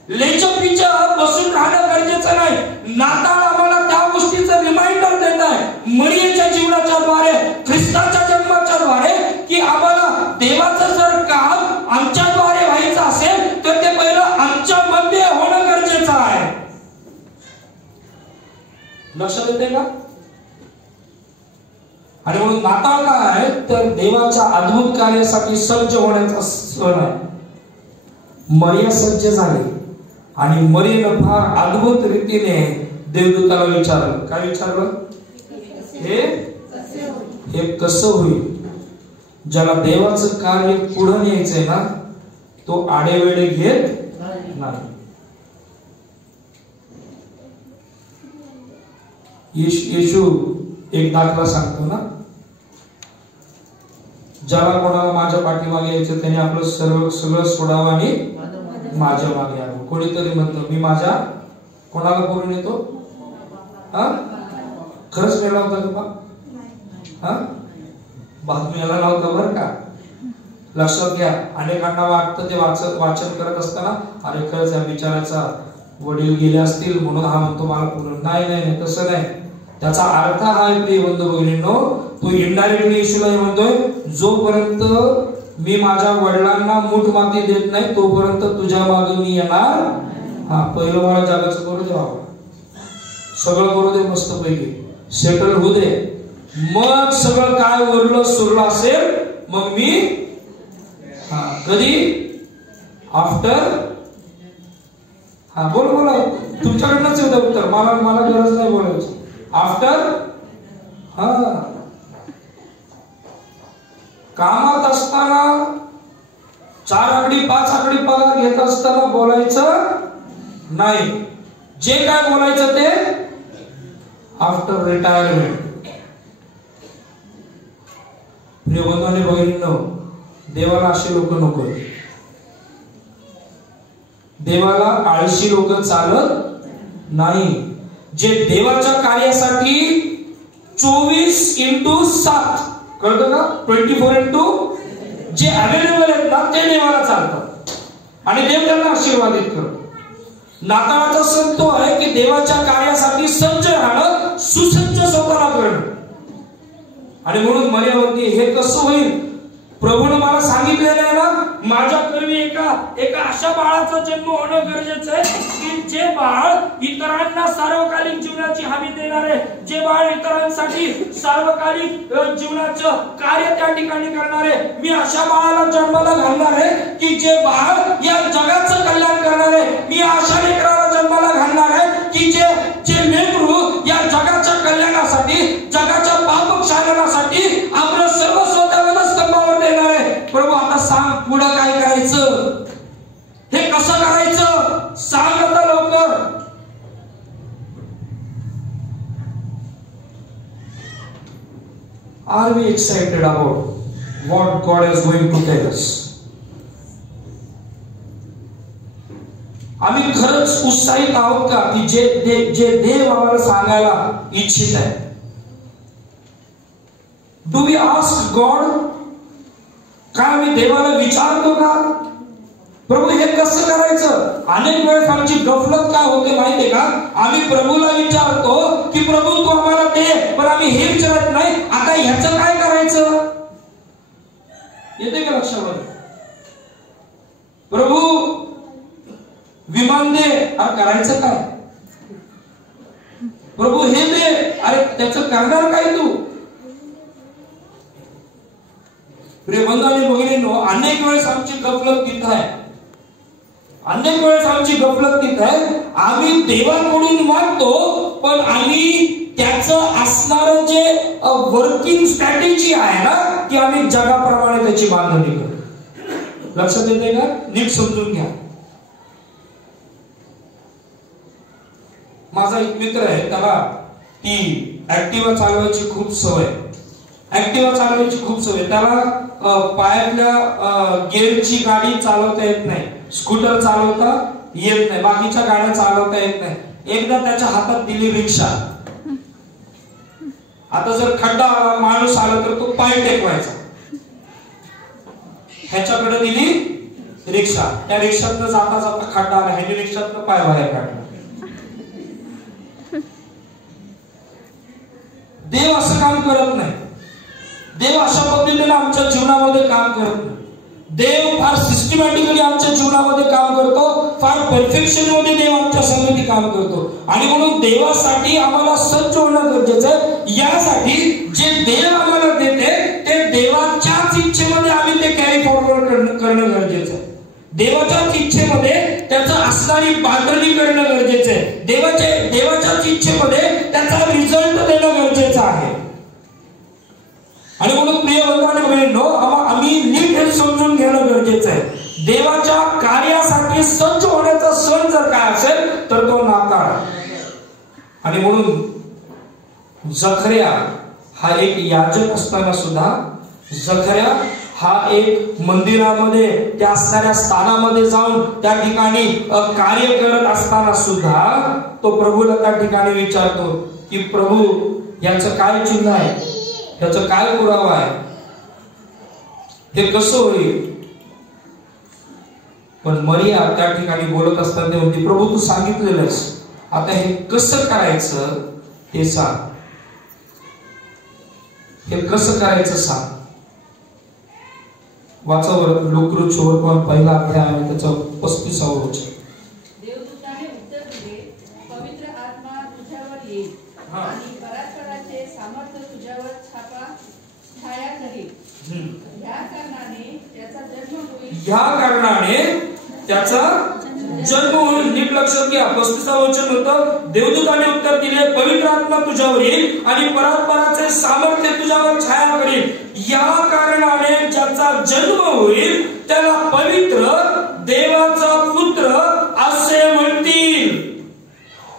लेचपिचं बसून राहणं गरजेचं नाही. नाताळ आम्हाला त्या गोष्टीचं रिमाइंडर देत आहे, मरियेच्या जीवनाच्या द्वारे, ख्रिस्ताच्या जन्माच्या द्वारे, की का? आणि म्हणून नाताळ काय आहे तर देवाच्या अद्भुत कार्यासाठी सज्ज होण्याचा सण आहे. मरिया सज्ज झाली आणि मरियेनं फार अद्भुत रीतीने देवदूताला विचारलं. काय विचारलं? हे कसं होईल? ज्याला देवाचं कार्य पुढे न्यायचंय ना तो आडेवेडे घेत नाही. येशू एक दाखला सांगतो ना, ज्याला कोणाला माझ्या पाठीमागे यायचं त्याने आपलं सगळं सोडावं आणि माझ्या मागे यावं. कोणीतरी म्हणतो मी माझ्या कोणाला बोलून येतो? खरंच मेला होता का? बातमीला नव्हता बरं का, लक्षात घ्या. अनेकांना वाटतं ते वाचन करत असताना अरे खरंच या विचाराचा वडील गेले असतील म्हणून हा म्हणतो मला पूर्ण. नाही, तसं नाही. त्याचा अर्थ हा आहे प्रिय बंधू भगिनींनो, तो इनडायरेक्टली येशूला म्हणतोय जोपर्यंत मी माझ्या वडिलांना मूठ माती देत नाही तोपर्यंत तुझ्या मागे मी येणार. पहिलं मला जगाचं करू दे बाबा, सगळं करू दे मस्त पैकी सेटल होऊ दे, मग सगळं काय उरलं सुरलं असेल मग मी कधी आफ्टर. बोला तुमच्याकडनंच येतं उत्तर, मला गरज नाही बोलायची. आफ्टर कामात असताना 4 आकडी 5 आकडी पगार घेत असताना बोलायचं नाही. जे काय बोलायचं ते आफ्टर रिटायरमेंट. प्रिय बंधू आणि भगिनींनो, देवाला असे लोक नको. देवाला आळशी लोक चालत नाही. जे देवाच्या कार्यासाठी 24/7 कळतं का, 24 जे अवेलेबल आहेत ना ते देवाला चालतात आणि देव त्यांना आशीर्वादित करतो. नाताळाचा सण तो आहे की देवाच्या कार्यासाठी सज्ज राहणं, सुसज्ज स्वतःला करणं. आणि म्हणून मरिया म्हणते हे कसं होईल? प्रभूने मला सांगितलेलं आहे ना माझ्या कर्मी एका अशा बाळाचा जन्म होणं गरजेचं आहे की जे बाळ इतरांना सार्वकालिक जीवनाची हमी देणारे, जे बाळ इतरांसाठी सार्वकालिक जीवनाचं कार्य त्या ठिकाणी करणारे, मी अशा बाळाला जन्माला घालणार आहे की जे बाळ या जगाचं कल्याण करणार आहे. मी अशा लेकराला जन्माला घालणार आहे की जे लेकरू या जगाच्या कल्याणासाठी, जगाच्या पापक्षालनासाठी आपलं सर्वस्व त्याला स्तंभावर देणार आहे. प्रभू आता सांग पुढं काय करायचं, हे कसं करायचं सांग आता लवकर. Are we excited about what God is going to tell us? आम्ही खरंच उत्साहित आहोत का की जे देव आम्हाला सांगायला इच्छित आहे? Do we ask God? काय आम्ही देवाला विचारतो का प्रभू हे कसं करायचं? अनेक वेळेस आमची गफलत काय होते माहितीये का, आम्ही प्रभूला विचारतो की प्रभू तू आम्हाला दे, पण आम्ही हे विचारत नाही आता ह्याचं काय करायचं. येते का लक्षामध्ये? प्रभू विमान दे, अरे करायचं काय? प्रभू हे दे, अरे त्याचं करणार काय तू? प्रिय बंधू आणि भगिनींनो, अनेक वेळेस आमची गफलत तिथं आहे, अनेक वेळेस आमची गफलत तिथं आहे. आम्ही देवाकडून मागतो पण आम्ही त्याचं असणारं जे वर्किंग स्ट्रॅटेजी आहे ना ती आम्ही जगाप्रमाणे त्याची बांधणी करतो. लक्षात येते का? नीट समजून घ्या. माझा एक मित्र आहे, त्याला ती ऍक्टिव्हा चालवायची खूप सवय, त्याला पायातल्या गिअरची गाडी चालवता येत नाही, स्कूटर चालवता येत नाही, बाकीच्या गाड्या चालवता येत नाही. एकदा त्याच्या हातात दिली रिक्षा. आता जर खड्डा आला, माणूस आला तर तो पाय टेकवायचा. ह्याच्याकडे दिली रिक्षा, त्या रिक्षातनं जाता जाता खड्डा आला, ह्याने रिक्षातनं पाय बाहेर काढला. देव असं काम करत नाही. देव अशा पद्धतीने आमच्या जीवनामध्ये काम करत नाही. देव फार सिस्टमॅटिकली आमच्या जीवनामध्ये काम करतो, फार परफेक्शन मध्ये देव आमच्या संगती काम करतो. आणि म्हणून देवासाठी आम्हाला सज्ज होणं गरजेचं आहे. यासाठी जे देव आम्हाला देते ते देवाच्याच इच्छेमध्ये आम्ही ते कॅरी फॉरवर्ड करणं गरजेचं आहे. देवाच्याच इच्छेमध्ये त्याचं असणारी बांधणी करणं गरजेचं आहे. देवाच्याच इच्छेमध्ये त्याचा रिझल्ट देणं गरजेचं आहे. आणि म्हणून प्रिय बंधू आणि बहिणींनो, आम्ही नीट हे समजून घेणं गरजेचं आहे. देवाच्या कार्यासाठी सज्ज होण्याचा सण जर काय असेल तर तो नाताळ. आणि म्हणून जखर्या हा एक याजक असताना सुद्धा, जखर्या हा एक मंदिरामध्ये त्या असणाऱ्या स्थानामध्ये जाऊन त्या ठिकाणी कार्य करत असताना सुद्धा तो प्रभूला त्या ठिकाणी विचारतो की प्रभू याचं काय चिन्ह आहे, याचं काय पुरावा आहे, हे कसं होईल. पण मरिया त्या ठिकाणी बोलत असताना म्हणते प्रभू तू सांगितलेलंस, आता हे कसं करायचं ते सांग, हे कसं करायचं सांग. वाचावर लोकरूचवर पहिला अध्याय आणि त्याचं 35वा वचन. देवदूताने उत्तर दिले, पवित्र आत्मा तुझ्यावर येईल आणि परात्पराचे सामर्थ्य तुझ्यावर छाया करेल. ह्या कारणाने त्याचा जन्म होईल. नीट लक्षात घ्या. 35वा वचन होतं, देवदूताने उत्तर दिले, पवित्र आत्मा तुझ्यावर येईल आणि परात्पराचे सामर्थ्य तुझ्यावर छाया करेल. या कारणाने ज्याचा जन्म होईल त्याला पवित्र देवाचा पुत्र असे म्हणतील.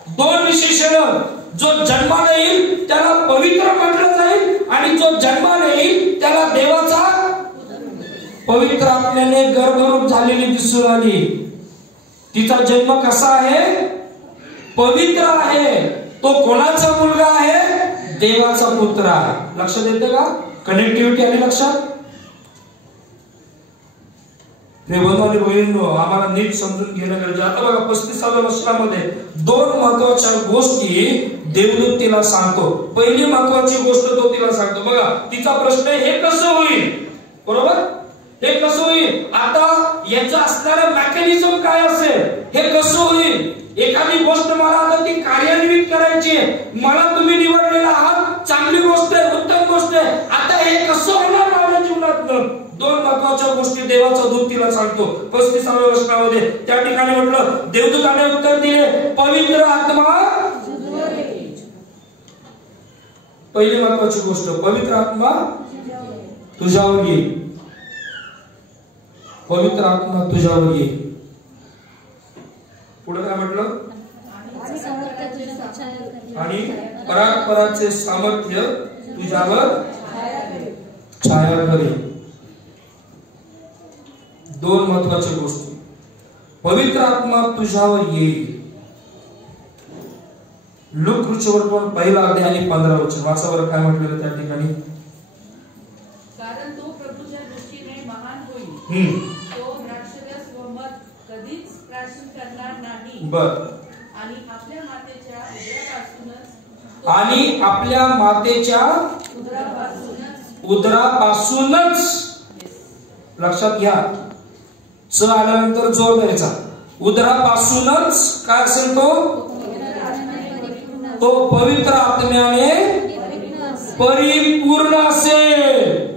दोन विशेषण. जो जन्माला येईल त्याला पवित्र म्हटलं जाईल आणि जो जन्माला येईल त्याला देवाचा पवित्र आत्म्याने गर्भरूप झालेली दिसून आली. तिचा जन्म कसा आहे? पवित्र आहे. तो कोणाचा मुलगा आहे? देवाचा पुत्र आहे. लक्षात येतं का? कनेक्टिव्हिटी आली लक्षात. बंधू आणि बहिणींनो, आम्हाला नीट समजून घेणं गरजेचं. आता बघा 35व्या वचनामध्ये दोन महत्वाच्या गोष्टी देवदूत तिला सांगतो. पहिली महत्वाची गोष्ट तो तिला सांगतो. बघा तिचा प्रश्न, हे कसं होईल? बरोबर, हे कसं होईल? आता याचं असणारं मेकॅनिझम काय असेल? हे कसं होईल? एखादी गोष्ट मला आता ती कार्यान्वित करायची आहे, मला तुम्ही निवडलेला आहात, चांगली गोष्ट आहे, उत्तम गोष्ट आहे. आता हे कसं होणार माझ्या जीवनात? दोन महत्वाच्या गोष्टी देवाचा दूत तिला सांगतो 35व्या वचनामध्ये. त्या ठिकाणी म्हटलं, देवदूताने उत्तर दिले, पवित्र आत्मा. पहिली महत्वाची गोष्ट, पवित्र आत्मा तुझ्यावर येईल. पवित्र आत्मा तुझ्यावर येईल. पुढे काय म्हटलं? आणि परात्पराचे सामर्थ्य तुझ्यावर छाया करेल. दोन महत्वाच्या गोष्टी. पवित्र आत्मा तुझ्यावर येईल. लूक ऋचवर्तमान पहिला अध्याय आणि 15 वचन. वाचा बरं काय म्हटलेलं त्या ठिकाणी. कारण तो प्रभूच्या दृष्टीने महान होईल. तो द्राक्षरस व मध कधीच प्राशन करणार नाही. बर. आणि आपल्या मातेच्या उदरापासूनच लक्षात घ्या. च आल्यानंतर जोर द्यायचा. उदरापासूनच काय असेल तो पवित्र आत्म्याने परिपूर्ण असेल.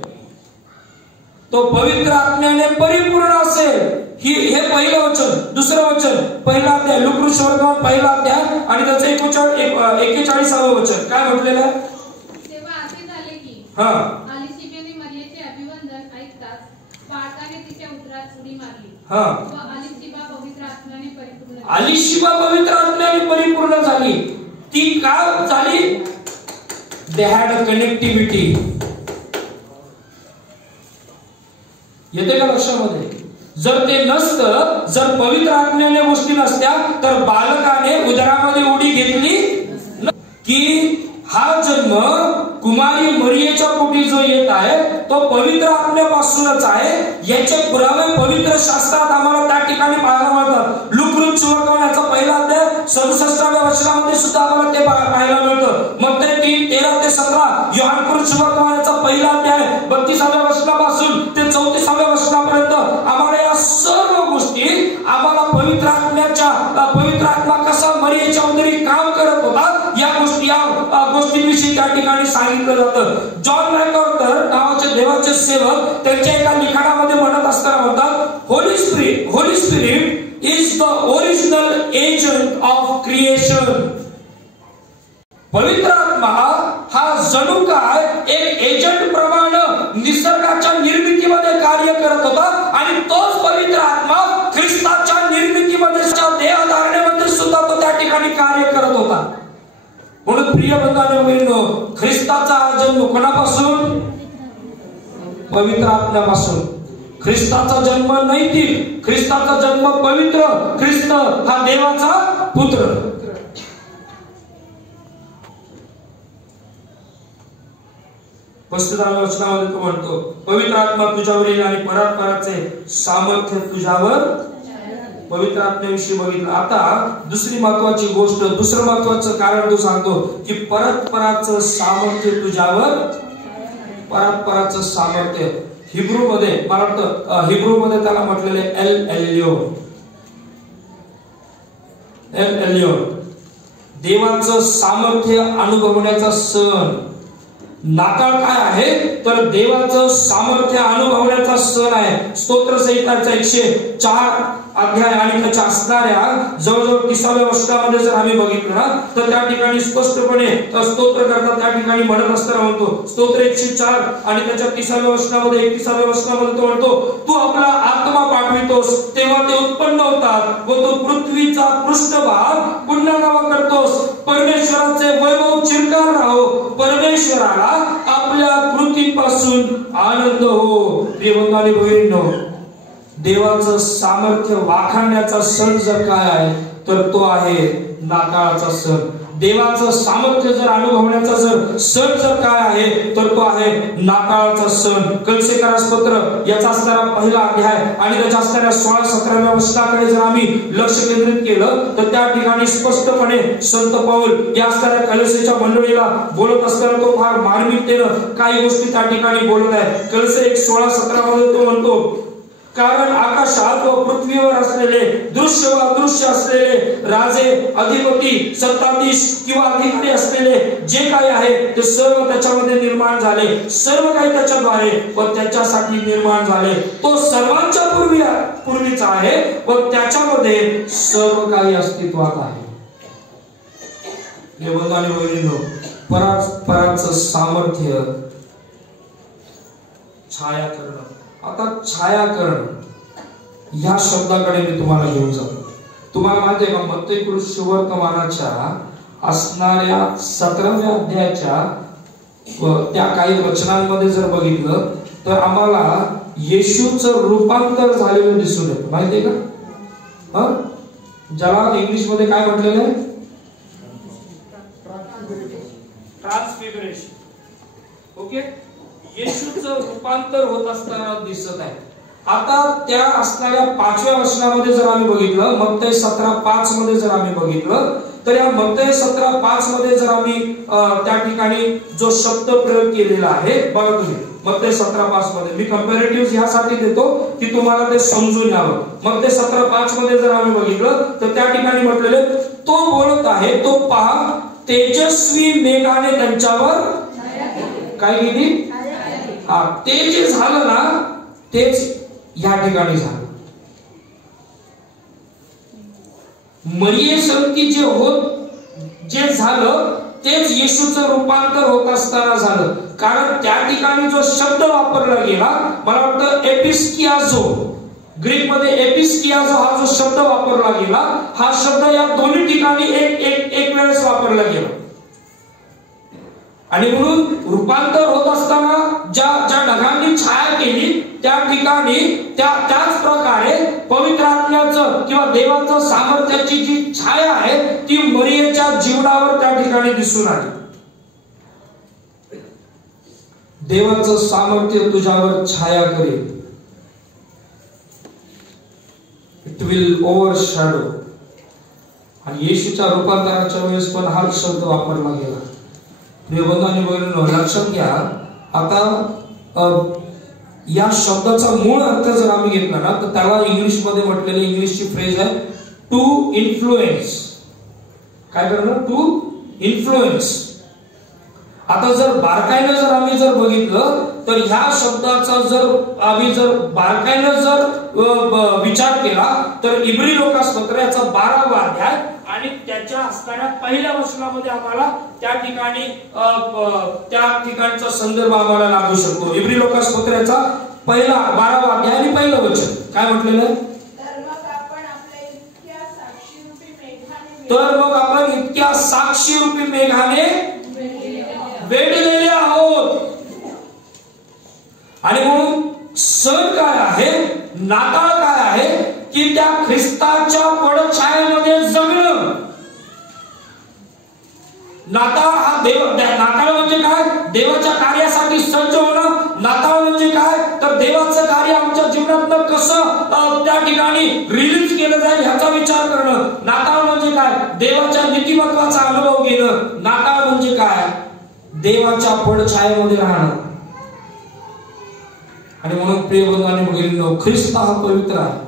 तो पवित्र आत्म्याने परिपूर्ण असेल. हे पहिलं वचन. दुसरं वचन पहिला अध्याय लूक ऋचवर्तमान पहिला अध्याय आणि त्याचं 41वं वचन काय म्हटलेलं आहे? तेव्हा असे झाले की अलिशिबाने मरियेचे अभिवंदन ऐकताच बाळकाने तिच्या उदरात उडी मारली. व अलिशिबा पवित्र आत्म्याने परिपूर्ण झाली. अलिशिबा पवित्र आत्म्याने परिपूर्ण झाली. ती का झाली? They had a connectivity. येते का लक्षामध्ये? जर ते नसतं, जर पवित्र आत्म्याने गोष्टी नसत्या तर बालकाने उदरामध्ये उडी घेतली की हा जन्म कुमारी मरियेच्या पोटी जो येत आहे तो पवित्र आत्म्यापासूनच आहे. याचे पुरावे पवित्र शास्त्रात आम्हाला त्या ठिकाणी पाहायला मिळतात. लूक ऋचवर्तमान याचा पहिला अध्याय 67व्या वचनामध्ये सुद्धा आम्हाला ते पाहायला मिळतं. मत्तई 3:13-17, योहान ऋचवर्तमान याचा पहिला अध्याय 32व्या वचनापासून ते 34व्या वचनापर्यंत ठिकाणी सांगितलं जातं. जॉन मॅकआर्थर नावाचे देवाचे सेवक त्यांच्या एका लिखाणामध्ये म्हणत असताना म्हणतात, Holy spirit is the original agent of creation. पवित्र आत्मा हा जणू काय एक एजंट प्रमाणे निसर्गाच्या निर्मितीमध्ये कार्य करत होता आणि तोच पवित्र आत्मा ख्रिस्ताच्या निर्मितीमध्ये, देहधारणेमध्ये सुद्धा तो त्या ठिकाणी कार्य करत होता. म्हणून प्रिय बंधूंनो, ख्रिस्ताचा हा जन्म कोणापासून? पवित्र आत्म्यापासून. ख्रिस्ताचा जन्म नैतिक, ख्रिस्ताचा जन्म पवित्र. ख्रिस्त हा देवाचा पुत्र. 35व्या वचनामध्ये तो म्हणतो, पवित्र आत्मा तुझ्यावर येईल आणि परात्पराचे सामर्थ्य तुझ्यावर. पवित्र आत्म्याविषयी बघितलं. आता दुसरी महत्वाची गोष्ट, दुसरं महत्वाचं कारण तो सांगतो की परात्पराचं सामर्थ्य तुझ्यावर. परात्पराचं सामर्थ्य हिब्रू मध्ये, मला वाटतं हिब्रू मध्ये त्याला म्हटलेले एल एलियोन. देवाचं सामर्थ्य अनुभवण्याचा सण. नाताळ काय आहे तर देवाचं सामर्थ्य अनुभवण्याचा सण आहे. स्तोत्र संहिताचा 104 अध्याय आणि त्याच्या असणाऱ्या जवळजवळ 30व्या वचनामध्ये जर आम्ही बघितलं ना तर त्या ठिकाणी स्पष्टपणे स्तोत्र करता त्या ठिकाणी म्हणत असताना म्हणतो, स्तोत्र 104 आणि त्याच्या 30व्या वचनामध्ये 31व्या वचनामध्ये तो म्हणतो, तू आपला आत्मा पाठवितोस तेव्हा ते उत्पन्न होतात व तो पृथ्वीचा पृष्ठभाग पुन्हा नवा करतोस. परमेश्वराचे वैभव चिरकाल राहो, परमेश्वराला आपल्या कृतीपासून आनंद हो. प्रियबंधू बहिणींनो, देवाचं सामर्थ्य वाखाणण्याचा सण जर काय आहे तर तो आहे नाताळाचा सण. देवाचं सामर्थ्य जर अनुभवण्याचा जर सण जर काय आहे तर तो आहे नाताळाचा सण. कलसेकरास पत्र याचा असणारा पहिला अध्याय आणि त्याच्या असणाऱ्या 16-17व्या वचनाकडे जर आम्ही लक्ष केंद्रित केलं तर त्या ठिकाणी स्पष्टपणे संत पाऊल या असणाऱ्या कलसेच्या मंडळीला बोलत असताना तो फार मार्मिकतेनं काही गोष्टी त्या ठिकाणी बोलत आहे. कलसे 1:16-17 मध्ये तो म्हणतो, कारण आकाशात व पृथ्वीवर असलेले दृश्य व अदृश्य असलेले राजे, अधिपती, सत्ताधीश किंवा अधिकारी असलेले जे काही आहे ते सर्व त्याच्यामध्ये निर्माण झाले. सर्व काही त्याच्याद्वारे व त्याच्यासाठी निर्माण झाले. तो सर्वांच्या पूर्वीचा आहे व त्याच्यामध्ये सर्व काही अस्तित्वात आहे. हे बंधू बहिणींनो, पराचं सामर्थ्य छाया करणं. आता छायाकरण या शब्दाकडे मी तुम्हाला घेऊन जातो. तुम्हाला माहिती आहे का, मत्ती सुवर्तमानाच्या असणाऱ्या 17व्या अध्यायाच्या त्या काही वचनांमध्ये जर बघितलं तर आम्हाला येशूचं रूपांतर झालेलं दिसून येतं. माहिती आहे का? ज्याला इंग्लिश मध्ये काय म्हटलेलं आहे? ट्रान्सफिगरेशन. ओके, येशूचं रूपांतर होत असताना दिसत आहे. आता त्या असणाऱ्या 5व्या वचनामध्ये जर आम्ही बघितलं, मत्ती 17:5 मध्ये जर आम्ही बघितलं तर या मत्ती 17:5 मध्ये जर आम्ही त्या ठिकाणी जो शब्द प्रयोग केलेला आहे बघा तुम्ही. मत्ती 17:5 मध्ये मी कंपॅरेटिव्ह यासाठी देतो की तुम्हाला ते समजून यावं. मत्ती 17:5 मध्ये जर आम्ही बघितलं तर त्या ठिकाणी म्हटलेले, तो बोलत आहे, तो पहा तेजस्वी मेघाने त्यांच्यावर काय केली. ते जे झालं ना तेच या ठिकाणी झालं. मरियेसंती जे झालं तेच येशूचं रूपांतर होत असताना झालं. कारण त्या ठिकाणी जो शब्द वापरला गेला, मला वाटतं एपिस्कियाझो, ग्रीक मध्ये एपिस्कियाझो हा जो शब्द वापरला गेला, हा शब्द या दोन्ही ठिकाणी एक वेळेस वापरला गेला. आणि म्हणून रूपांतर होत असताना ज्या ढगांनी छाया केली त्या ठिकाणी त्याच प्रकारे पवित्र आत्म्याचं किंवा देवाचं सामर्थ्याची जी छाया आहे ती मरियेच्या जीवनावर त्या ठिकाणी दिसून आली. देवाचं सामर्थ्य तुझ्यावर छाया करेल. It will overshadow. आणि येशूच्या रूपांतराच्या वेळेस पण हा शब्द वापरला गेला. लक्षात घ्या. आता या शब्दाचा मूळ अर्थ जर आम्ही घेतला ना तर त्याला इंग्लिश मध्ये म्हटलेले, इंग्लिशची फ्रेज आहे टू इन्फ्लुएन्स. काय करणं? To influence. आता जर बारकाईनं जर आम्ही जर बघितलं तर ह्या शब्दाचा जर आम्ही जर बारकाईनं जर विचार केला तर इब्री लोकांपत्र याचा 12वा अध्याय आणि त्याच्या असणाऱ्या पहिल्या वचनामध्ये आम्हाला त्या ठिकाणचा संदर्भ आम्हाला लागू शकतो. इब्री लोकांपत्र याचा पहिला 12वा अध्याय आणि पहिलं वचन काय म्हटलेलं? तर मग आपण इतक्या साक्षीरूपी मेघाने वेढलेले आहोत. आणि म्हणून सण काय आहे, नाताळ काय आहे की त्या ख्रिस्ताच्या पडछायेमध्ये जगणं. नाताळ हा नाताळ म्हणजे काय? देवाच्या कार्यासाठी सज्ज होणं. नाताळ म्हणजे काय? तर देवाचं कार्य आमच्या जीवनात कसं त्या ठिकाणी रिलीज केलं जाईल ह्याचा विचार करणं. नाताळ म्हणजे काय? देवाच्या नीतिमत्वाचा अनुभव घेणं. नाताळ म्हणजे काय? देवाच्या पडछायेमध्ये राहणं. आणि म्हणून प्रिय बंधू आणि भगिनींनो, ख्रिस्त हा पवित्र आहे.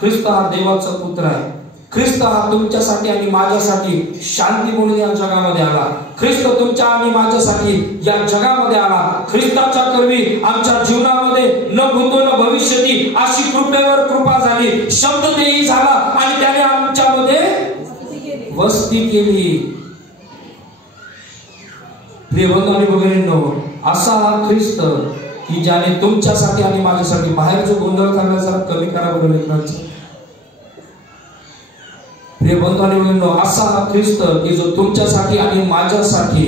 ख्रिस्त हा देवाचा पुत्र आहे. ख्रिस्त हा तुमच्यासाठी आणि माझ्यासाठी शांती म्हणून या जगामध्ये आला. ख्रिस्त तुमच्या आणि माझ्यासाठी या जगामध्ये आला. ख्रिस्ताच्या कर्मी आमच्या जीवनामध्ये न भूतो न भविष्यती अशी कृपेवर कृपा झाली. शब्द तेही झाला आणि त्याने आमच्यामध्ये वस्ती केली. प्रिय बंधू आणि भगिनींनो, असा हा ख्रिस्त की ज्याने तुमच्यासाठी आणि माझ्यासाठी, बाहेर जो गोंधळ करण्याचा कमी करा बरं लेकरांचा. प्रिय बंधू आणि भगिनींनो, असा हा ख्रिस्त की जो तुमच्यासाठी आणि माझ्यासाठी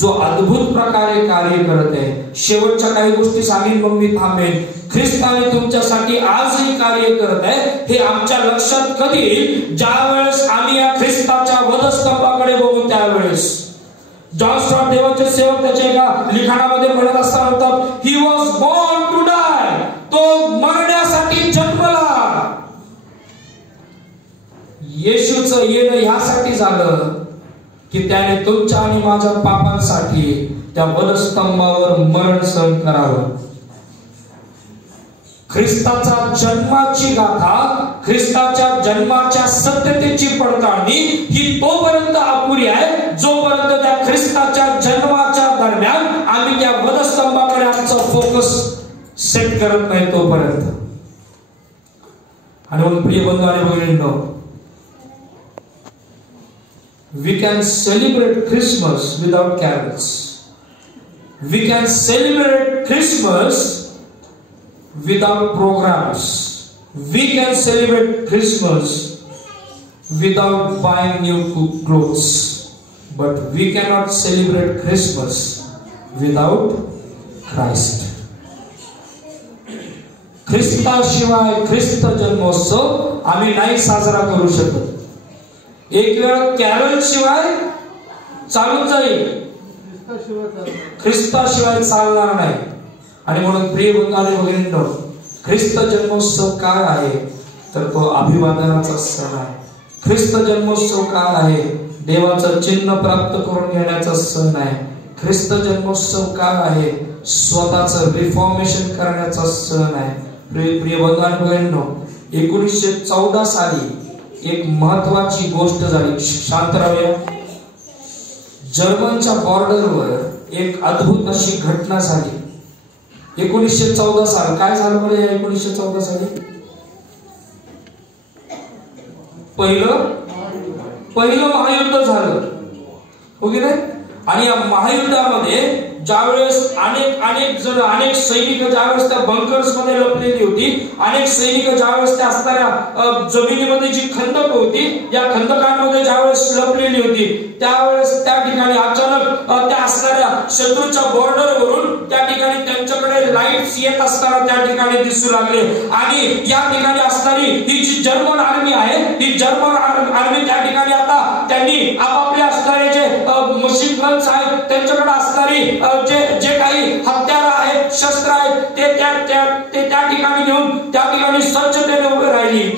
जो अद्भुत प्रकारे कार्य करत आहे. शेवटच्या काही गोष्टी सांगेन मग मी थांबेन. ख्रिस्ताने तुमच्यासाठी आजही कार्य करत आहे हे आमच्या लक्षात कधी येईल? ज्या वेळेस आम्ही या ख्रिस्ताच्या वधस्तंभाकडे बघू त्यावेळेस. जॉन स्टॉर्ट देवाचे सेवक त्याच्या एका लिखाणामध्ये म्हणत असताना म्हणतात, he was born to die. तो मरण्यासाठी जन्मला. येशूचं येणं ह्यासाठी झालं की त्याने तुमच्या आणि माझ्या पापांसाठी त्या वधस्तंभावर मरण सहन करावं. ख्रिस्ताचा जन्माची गाथा, ख्रिस्ताच्या जन्माच्या सत्यतेची पडताळणी ही तोपर्यंत अपुरी आहे जोपर्यंत त्या ख्रिस्ताच्या जन्माच्या दरम्यान आम्ही त्या वधस्तंभाकडे आमचा फोकस सेट करत नाही तोपर्यंत. आणि म्हणून प्रिय बंधू आणि भगिनींनो, we can celebrate Christmas without carols. We can celebrate Christmas without programs. We can celebrate Christmas without buying new clothes. But we cannot celebrate Christmas without Christ. ख्रिस्ताशिवाय ख्रिस्त जन्मोत्सव आम्ही नाही साजरा करू शकत. एक वेळ कॅरल शिवाय चालून जाईल, ख्रिस्ताशिवाय चालणार नाही. आणि म्हणून प्रिय बंधू आणि भगिनींनो, ख्रिस्त जन्मोत्सव काय आहे तर तो अभिवादनाचा सण आहे. ख्रिस्त जन्मोत्सव काय आहे? देवाचं चिन्ह प्राप्त करून घेण्याचा सण आहे. ख्रिस्त जन्मोत्सव काय आहे? स्वतःचं रिफॉर्मेशन करण्याचा सण आहे. प्रिय बंधू आणि भगिनींनो, 1914 साली एक महत्वाची गोष्ट झाली. शांत राहूया. जर्मनच्या बॉर्डरवर एक अद्भुत अशी घटना झाली. 1914 साल काय झालं बरं? या 1914 साली पहिलं महायुद्ध झालं, हो की नाही? आणि या महायुद्धामध्ये ज्यावेळेस अनेक सैनिक ज्यावेळेस त्या बंकर्स मध्ये लपलेली होती, अनेक सैनिक ज्यावेळेस त्या असणाऱ्या जमिनीमध्ये जी खंदक होती या खंदकांमध्ये ज्यावेळेस लपलेली होती त्यावेळेस त्या ठिकाणी अचानक त्या असणाऱ्या शत्रूच्या बॉर्डरवरून त्या ठिकाणी त्यांच्याकडे लाईट्स येत असताना त्या ठिकाणी दिसू लागले. आणि या ठिकाणी असणारी ही जी जर्मन आर्मी आहे, ही जर्मन आर्मी त्या ठिकाणी आता त्यांनी आपापले असणारे जे मशीन गन्स आहेत, त्यांच्याकडे असणारी जे काही हत्यार आहेत, शस्त्र आहेत, ते त्या ठिकाणी घेऊन त्या ठिकाणी सज्जतेने उभे राहिली.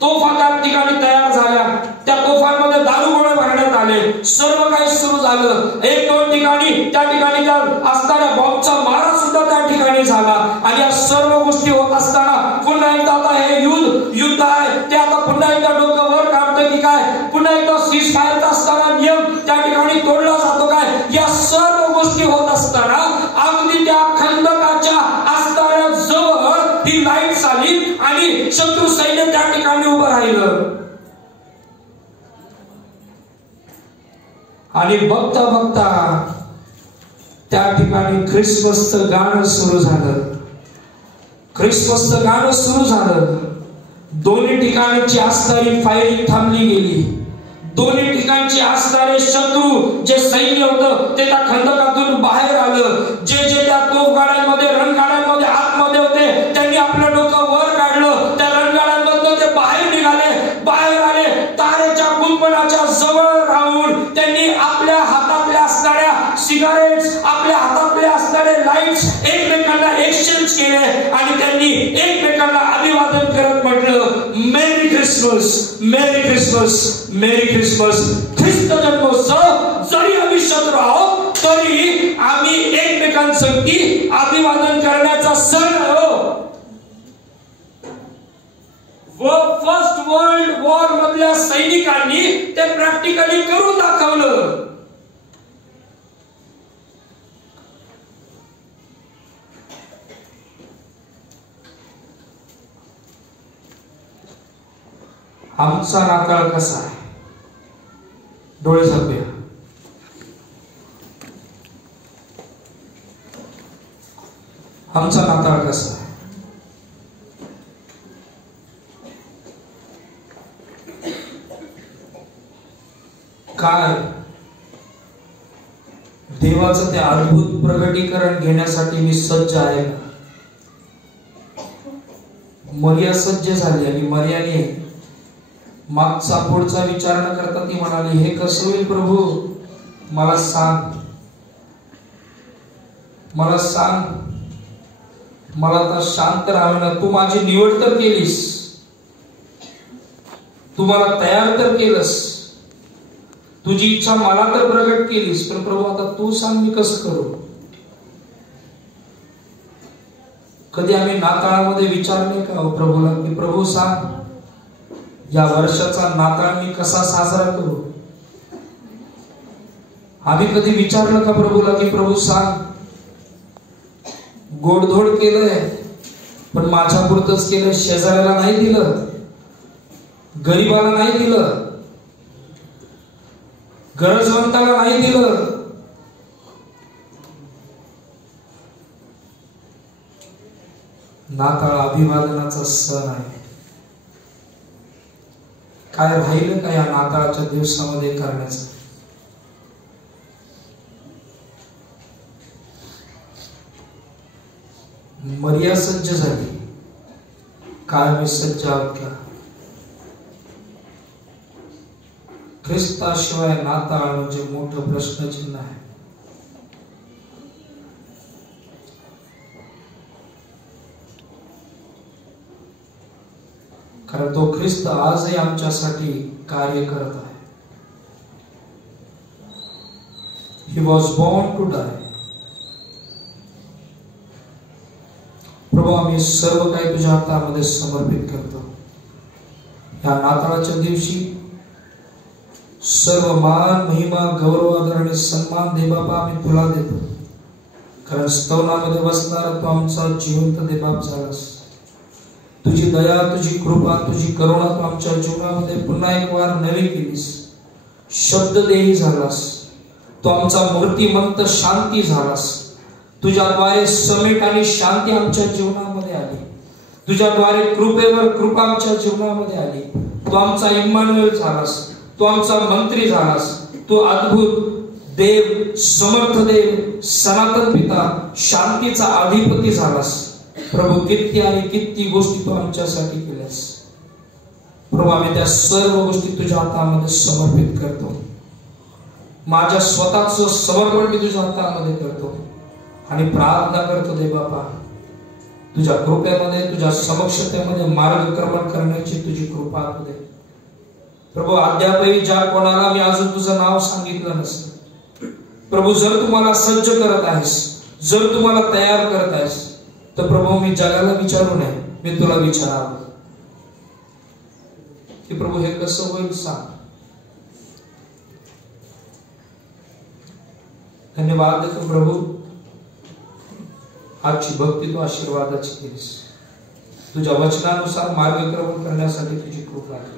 तोफा त्या ठिकाणी तयार झाल्या. त्या तोफांमध्ये दारूगोळे भरण्यात आले. सर्व काही सुरू झालं. 1-2 ठिकाणी त्या ठिकाणी त्या असणाऱ्या बॉम्बचा मारा सुद्धा त्या ठिकाणी झाला. आणि या सर्व गोष्टी होत असताना पुन्हा एकदा आता हे युद्ध आहे ते आता पुन्हा एकदा डोकं वर काढतं की काय? पुन्हा एकदा सीज फायरचा असताना नियम त्या ठिकाणी तोडला जातो काय? असताना अगदी त्या खंदकाच्या अस्ताऱ्याजवळ ती लाईट आली आणि शत्रू सैन्य त्या ठिकाणी उभं राहिलं. आणि बघता बघता त्या ठिकाणी ख्रिसमसचं गाणं सुरू झालं. ख्रिसमसचं गाणं सुरू झालं. दोन्ही ठिकाणची असणारी फायरिंग थांबली गेली. दोन्ही ठिकाणची असणारे शत्रू जे सैन्य होतं ते त्या खंदकातून बाहेर आलं. जे जे त्या तोफगाड्यांमध्ये रणगाड्यांमध्ये आतमध्ये होते त्यांनी आपलं डोकं वर काढलं. त्या रणगाड्यांमधून ते बाहेर निघाले. बाहेर आले. तारेच्या कुंपणाच्या जवळ राहून त्यांनी आपल्या हातातल्या असणाऱ्या सिगारेट्स, आपल्या हातातले असणारे लाईट्स एकमेकांना एक्सचेंज केले आणि त्यांनी एकमेकांना अभिवादन करत म्हटलं, merry Christmas, merry Christmas, merry Christmas. ख्रिस्त जन्मोत्सव जरी आम्ही शत्रू आहोत तरी आम्ही एकमेकांसाठी अभिवादन करण्याचा सण हो. फर्स्ट वर्ल्ड वॉर मधल्या सैनिकांनी ते प्रॅक्टिकली करून दाखवलं. आमचा नाताळ कसा आहे? डोळे झाकूया. आमचा नाताळ कसा आहे? काय देवाचं ते अद्भुत प्रगटीकरण घेण्यासाठी मी सज्ज आहे का? मरिया सज्ज झाली आणि मरियाने मागचा पुढचा विचार न करता ती म्हणाली, हे कसं होईल प्रभू? मला सांग, मला सांग. मला तर शांत राहावे ना. तू माझी निवड तर केलीस, तू मला तयार तर केलंस, तुझी इच्छा मला तर प्रगट केलीस, पण प्रभू आता तू सांग मी कसं करू? कधी आम्ही नाताळामध्ये विचारले का प्रभूला की प्रभू सांग या वर्षाचा नाताळ मी कसा साजरा करू? आम्ही कधी विचारलं का प्रभूला की प्रभू सांग, गोडधोड केलंय पण माझ्या पुरतच केलंय, शेजाऱ्याला नाही दिलं, गरीबाला नाही दिलं, गरजवंताला नाही दिलं. नाताळ अभिवादनाचा सण आहे. काय राहिलं का या नाताळाच्या दिवसामध्ये करण्याचं? मरिया सज्ज झाली, काय मी सज्ज आहोत का? ख्रिस्ताशिवाय नाताळ म्हणजे मोठं प्रश्नचिन्ह आहे. कारण तो ख्रिस्त आजही आमच्यासाठी कार्य करत आहे. He was born to die. प्रभू आम्ही सर्व काही तुझ्या हातामध्ये समर्पित करतो. या नाताळाच्या दिवशी सर्व मान, महिमा, गौरव, आदर आणि सन्मान दे बाबा आम्ही तुला देतो. कारण स्तवनामध्ये बसणारा तो आमचा जिवंत देबाप झालास. तुझी दया, तुझी कृपा, तुझी करुणा तू आमच्या जीवनामध्ये पुन्हा एक वार नवी केलीस. शब्ददेही झालास. तो आमचा मूर्तिमंत शांती झालास. तुझ्याद्वारे समेट आणि शांती आमच्या जीवनामध्ये आली. तुझ्याद्वारे कृपेवर कृपा आमच्या जीवनामध्ये आली. तू आमचा इम्मानुएल झालास. तू आमचा मंत्री झालास. तू अद्भुत देव, समर्थ देव, सनातन पिता, शांतीचा अधिपती झालास. प्रभू किती आणि किती गोष्टी तू आमच्यासाठी केल्यास. प्रभू आम्ही त्या सर्व गोष्टी तुझ्या हातामध्ये समर्पित करतो. माझ्या स्वतःचं समर्पण मी तुझ्या हातामध्ये करतो आणि प्रार्थना करतो दे बाबा तुझ्या कृपेमध्ये, तुझ्या समक्षतेमध्ये मार्गक्रमण करण्याची तुझी कृपा दे. प्रभू अद्यापही ज्या कोणाला मी अजून तुझं नाव सांगितलं नसेल, प्रभू जर तुम्हाला सज्ज करत आहेस, जर तुम्हाला तयार करत आहेस, तर प्रभू मी जगाला विचारू नये, मी तुला विचारावं की प्रभू हे कसं होईल सांग. धन्यवाद देतो प्रभू आजची भक्ती तू आशीर्वादाची केलीस. तुझ्या वचनानुसार मार्गक्रमण करण्यासाठी तुझी कृपा केली.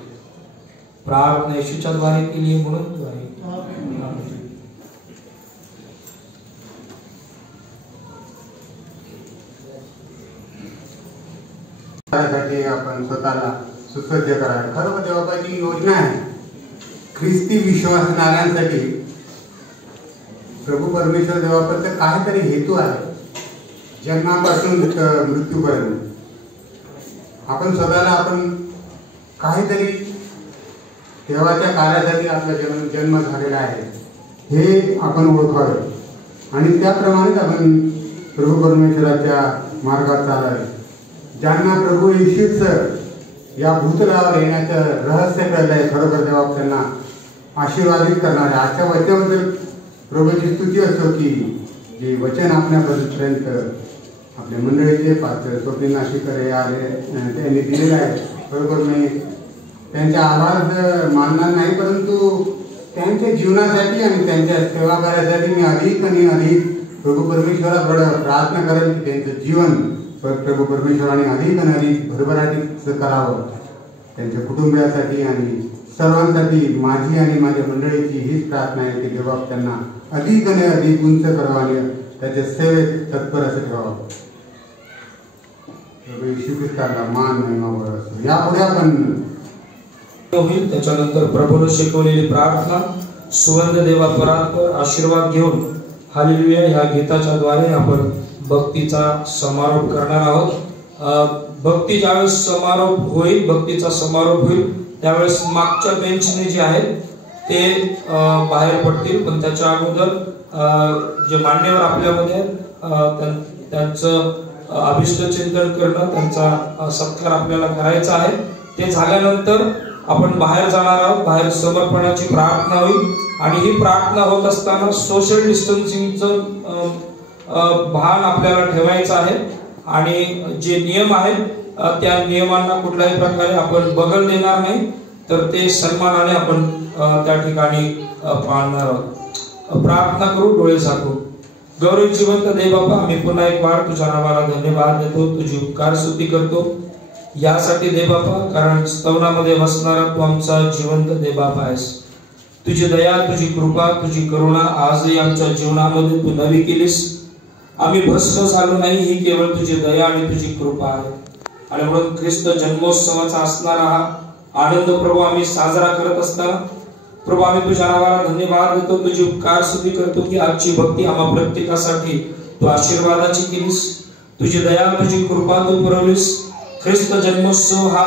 प्रार्थना येशूच्या द्वारे केली म्हणून तू आहे. त्यासाठी आपण स्वतःला सुसज्ज करावे. खरं देवाची योजना आहे ख्रिस्ती विश्वासणाऱ्यांसाठी. प्रभू परमेश्वर देवापर्यंत काहीतरी हेतू आहे. जन्मापासून मृत्यूपर्यंत आपण स्वतःला काहीतरी देवाच्या कार्यासाठी आपला जन्म झालेला आहे हे आपण ओळखावे आणि त्याप्रमाणेच आपण प्रभू परमेश्वराच्या मार्गात चालावे. ज्यांना प्रभू येशूच या भूतलावर येण्याचं रहस्य कळलं आहे, खरोखर देवा त्यांना आशीर्वादित करणारे आजच्या वचनाबद्दल प्रभूची स्तुती असो की जे वचन आपल्यापर्यंत आपल्या मंडळीचे पात्र स्वप्नील नाशिकर हे आले त्यांनी दिलेले आहे. बरोबर मी त्यांचा आवाज मानणार नाही, परंतु त्यांच्या जीवनासाठी आणि त्यांच्या सेवा कार्यासाठी मी अधिक आणि अधिक प्रभू परमेश्वराकडे प्रार्थना करेल की त्यांचं जीवन प्रभू परमेश्वराने अधिक आणि अधिक भरभराटीचं करावं. त्यांच्या कुटुंबियासाठी आणि सर्वांसाठी माझी आणि माझ्या मंडळीची हीच प्रार्थना आहे की देवा त्यांना अधिक आणि अधिक उंच करावं आणि त्याच्या सेवेत तत्पर असं ठेवावं. येशू ख्रिस्ताला मान महिमा असतो. यापुढे आपण होईल. त्याच्यानंतर प्रभूने शिकवलेली प्रार्थना सुवर्ण देवा परात्पर आशीर्वाद घेऊन हालेलुया ह्या गीताच्या द्वारे आपण भक्तीचा समारोप करणार आहोत. भक्ती ज्यावेळेस भक्तीचा समारोप होईल त्यावेळेस मागच्या बेंचने जे आहेत ते बाहेर पडतील. पण त्याच्या अगोदर जे मान्यवर आपल्यामध्ये त्यांचं अभिष्ट चिंतन करणं, त्यांचा सत्कार आपल्याला करायचा आहे. ते झाल्यानंतर आपण बाहेर जाणार आहोत. बाहेर समर्पणाची प्रार्थना होईल आणि ही प्रार्थना होत असताना सोशल डिस्टन्सिंगचं भान आपल्याला ठेवायचं आहे आणि जे नियम आहेत त्या नियमांना कुठल्याही प्रकारे आपण बगल देणार नाही, तर ते सन्मानाने आपण त्या ठिकाणी पाळणार आहोत. प्रार्थना करू, डोळे झाकू. गौरव जिवंत देव बाबा, आम्ही पुन्हा एक वार तुझ्या नावाला धन्यवाद देतो, तुझी उपकार स्तुती करतो यासाठी देव बाबा, कारण स्तवनामध्ये बसणारा तू आमचा जिवंत देव बाबा आहेस. तुझी दया, तुझी कृपा, तुझी करुणा आजही आमच्या जीवनामध्ये तू नवी केलीस. आम्ही भस्म झालो नाही, ही केवळ तुझी दया आणि तुझी कृपा आहे. आणि म्हणून ख्रिस्त जन्मोत्सवाचा असणारा हा आनंद प्रभू आम्ही साजरा करत असताना प्रभू आम्ही तुझ्या नावाला धन्यवाद देतो, तुझी उपकार स्तुती करतो की आजची भक्ती आम्हा प्रत्येकासाठी तू आशीर्वादाची केलीस. तुझी दया, तुझी कृपा तू पुरवलीस. ख्रिस्त जन्मोत्सव हा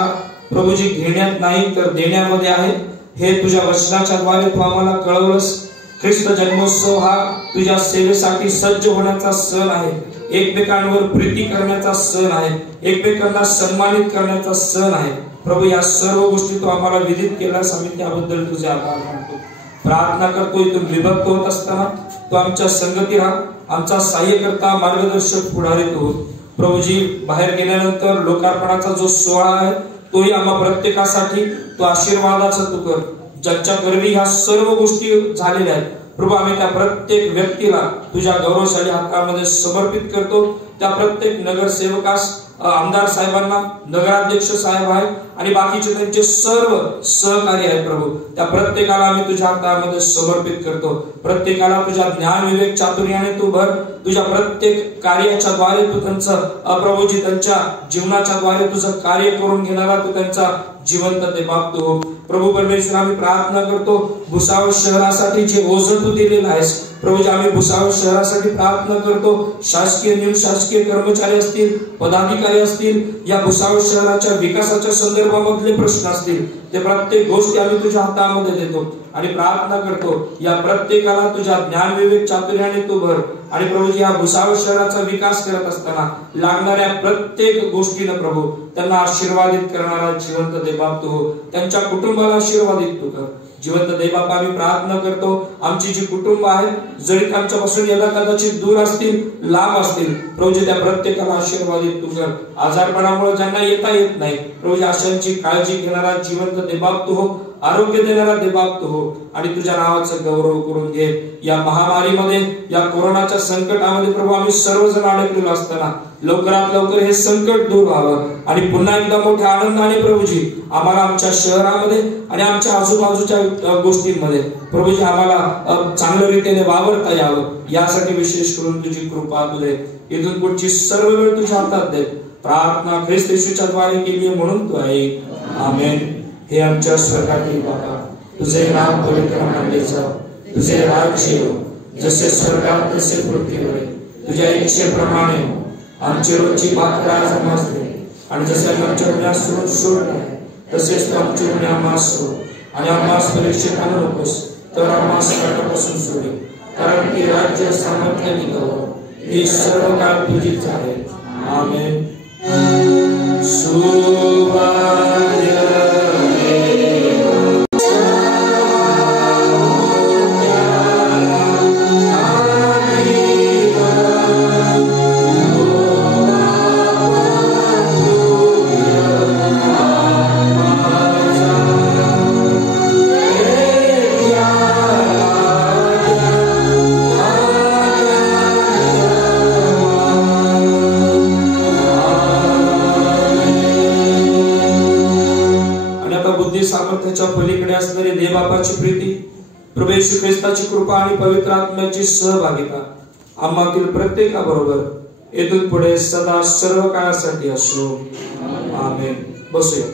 प्रभूजी घेण्यात नाही तर देण्यामध्ये आहे, हे तुझ्या वचनाच्या द्वारे तू आम्हाला कळवलंस. ख्रिस्त जन्मोत्सव हा तुझ्या सेवेसाठी सज्ज होण्याचा सण आहे, एकमेकांवर प्रीती करण्याचा सण आहे, एकमेकांना सन्मानित करण्याचा सण आहे. प्रभू या सर्व गोष्टी तू आम्हाला विदित केल्यास आम्ही त्याबद्दल तुझे आभार मानतो. प्रार्थना करतो इथून विभक्त होत असताना तू आमच्या संगती राहा, आमचा सहाय्यकर्ता, मार्गदर्शक, पुढारी तू. प्रभूजी बाहेर गेल्यानंतर लोकार्पणाचा जो सोहळा आहे तोही आम्हा प्रत्येकासाठी तू आशीर्वादाचा तू कर. ज्यांच्या करवी ह्या सर्व गोष्टी झालेल्या आहेत प्रभू, आम्ही त्या प्रत्येक व्यक्तीला तुझ्या गौरवशाली हातामध्ये समर्पित करतो. त्या प्रत्येक नगरसेवकास, आमदार साहेबांना, नगराध्यक्ष साहेब आहेत आणि बाकीचे त्यांचे सर्व सहकारी आहेत प्रभू, त्या प्रत्येकाला आम्ही तुझ्या हातामध्ये समर्पित करतो. प्रत्येकाला तुझ्या ज्ञान, विवेक, चातुर्याने तू भर. तुझ्या प्रत्येक कार्याच्या द्वारे तू त्यांचं प्रभूजी त्यांच्या जीवनाच्या द्वारे तुझं कार्य करून घेणारा तू त्यांचा जिवंत ते बाप तू हो. प्रभू परमेश्वर, आम्ही प्रार्थना करतो भुसावळ शहरासाठी जे ओझं तू दिलेलं आहेस प्रभूजी, आम्ही भुसावळ शहरासाठी प्रार्थना करतो. शासकीय, निमशासकीय कर्मचारी असतील, पदाधिकारी असतील, या भुसावळ शहराच्या विकासाच्या संदर्भामधले प्रश्न असतील, ते प्रत्येक गोष्टी आम्ही तुझ्या हातामध्ये देतो आणि प्रार्थना करतो या प्रत्येकाला तुझ्या ज्ञान, विवेक, चातुर्याने तू भर. आणि प्रभूजी या भुसावळ शहराचा विकास करत असताना लागणाऱ्या प्रत्येक गोष्टीनं प्रभू त्यांना आशीर्वादित करणारा जिवंत देवबाप तू हो. त्यांच्या कुटुंबाला आशीर्वादित तू कर. जिवंत देवबापा, आम्ही प्रार्थना करतो आमची जी कुटुंब आहेत जरी आमच्यापासून यदा कदाचित दूर असतील, लांब असतील, प्रभूजी त्या प्रत्येकाला आशीर्वादित तू कर. आजारपणामुळे ज्यांना येता येत नाही प्रभूजी अशांची काळजी घेणारा जिवंत देवबाप तू हो. आरोग्य देणारा देवबाप तू हो आणि तुझ्या नावाचा गौरव करून घे। या महामारीमध्ये, या कोरोनाच्या संकटामध्ये प्रभू आम्ही सर्वजण अडकलेलो असताना लवकरात लवकर हे संकट दूर व्हावं आणि पुन्हा एकदा मोठ्या आनंदाने प्रभूजी आम्हाला आमच्या शहरामध्ये आणि आमच्या आजूबाजूच्या गोष्टींमध्ये प्रभूजी आम्हाला चांगल्या रीतीने वावरता यावं, यासाठी विशेष करून तुझी कृपा तुझे इथून पुढची सर्व वेळ तुझ्या हातात दे। प्रार्थना ख्रिस्त येशूच्या द्वारे केली म्हणून तू आहे, आमेन। हे आमच्या स्वर्गातील बाबा, तुझे नाम पवित्र मानले जाओ, तुझे राज्य येवो, जसे स्वर्गात तसे पृथ्वीवर, तुझ्या इच्छेप्रमाणे आमची रोजची भाकर आज आम्हास दे, आणि जसे आमच्या गुन्हा सोड तसेच तू आमचे गुन्हे आम्हास सोड, आणि आम्हास परीक्षेत आणू नकोस, तर आम्हास काटापासून सोड, कारण की राज्य, सामर्थ्य आणि गौरव ही सर्व काळ तुझीच आहे, आमेन। सामर्थ्याच्या पलीकडे असणारी देवबापाची प्रीती, प्रभू येशू ख्रिस्ताची कृपा आणि पवित्र आत्म्याची सहभागिता आम्हातील प्रत्येकाबरोबर येथून पुढे सदा सर्व काळासाठी असो, आमेन। बसूया।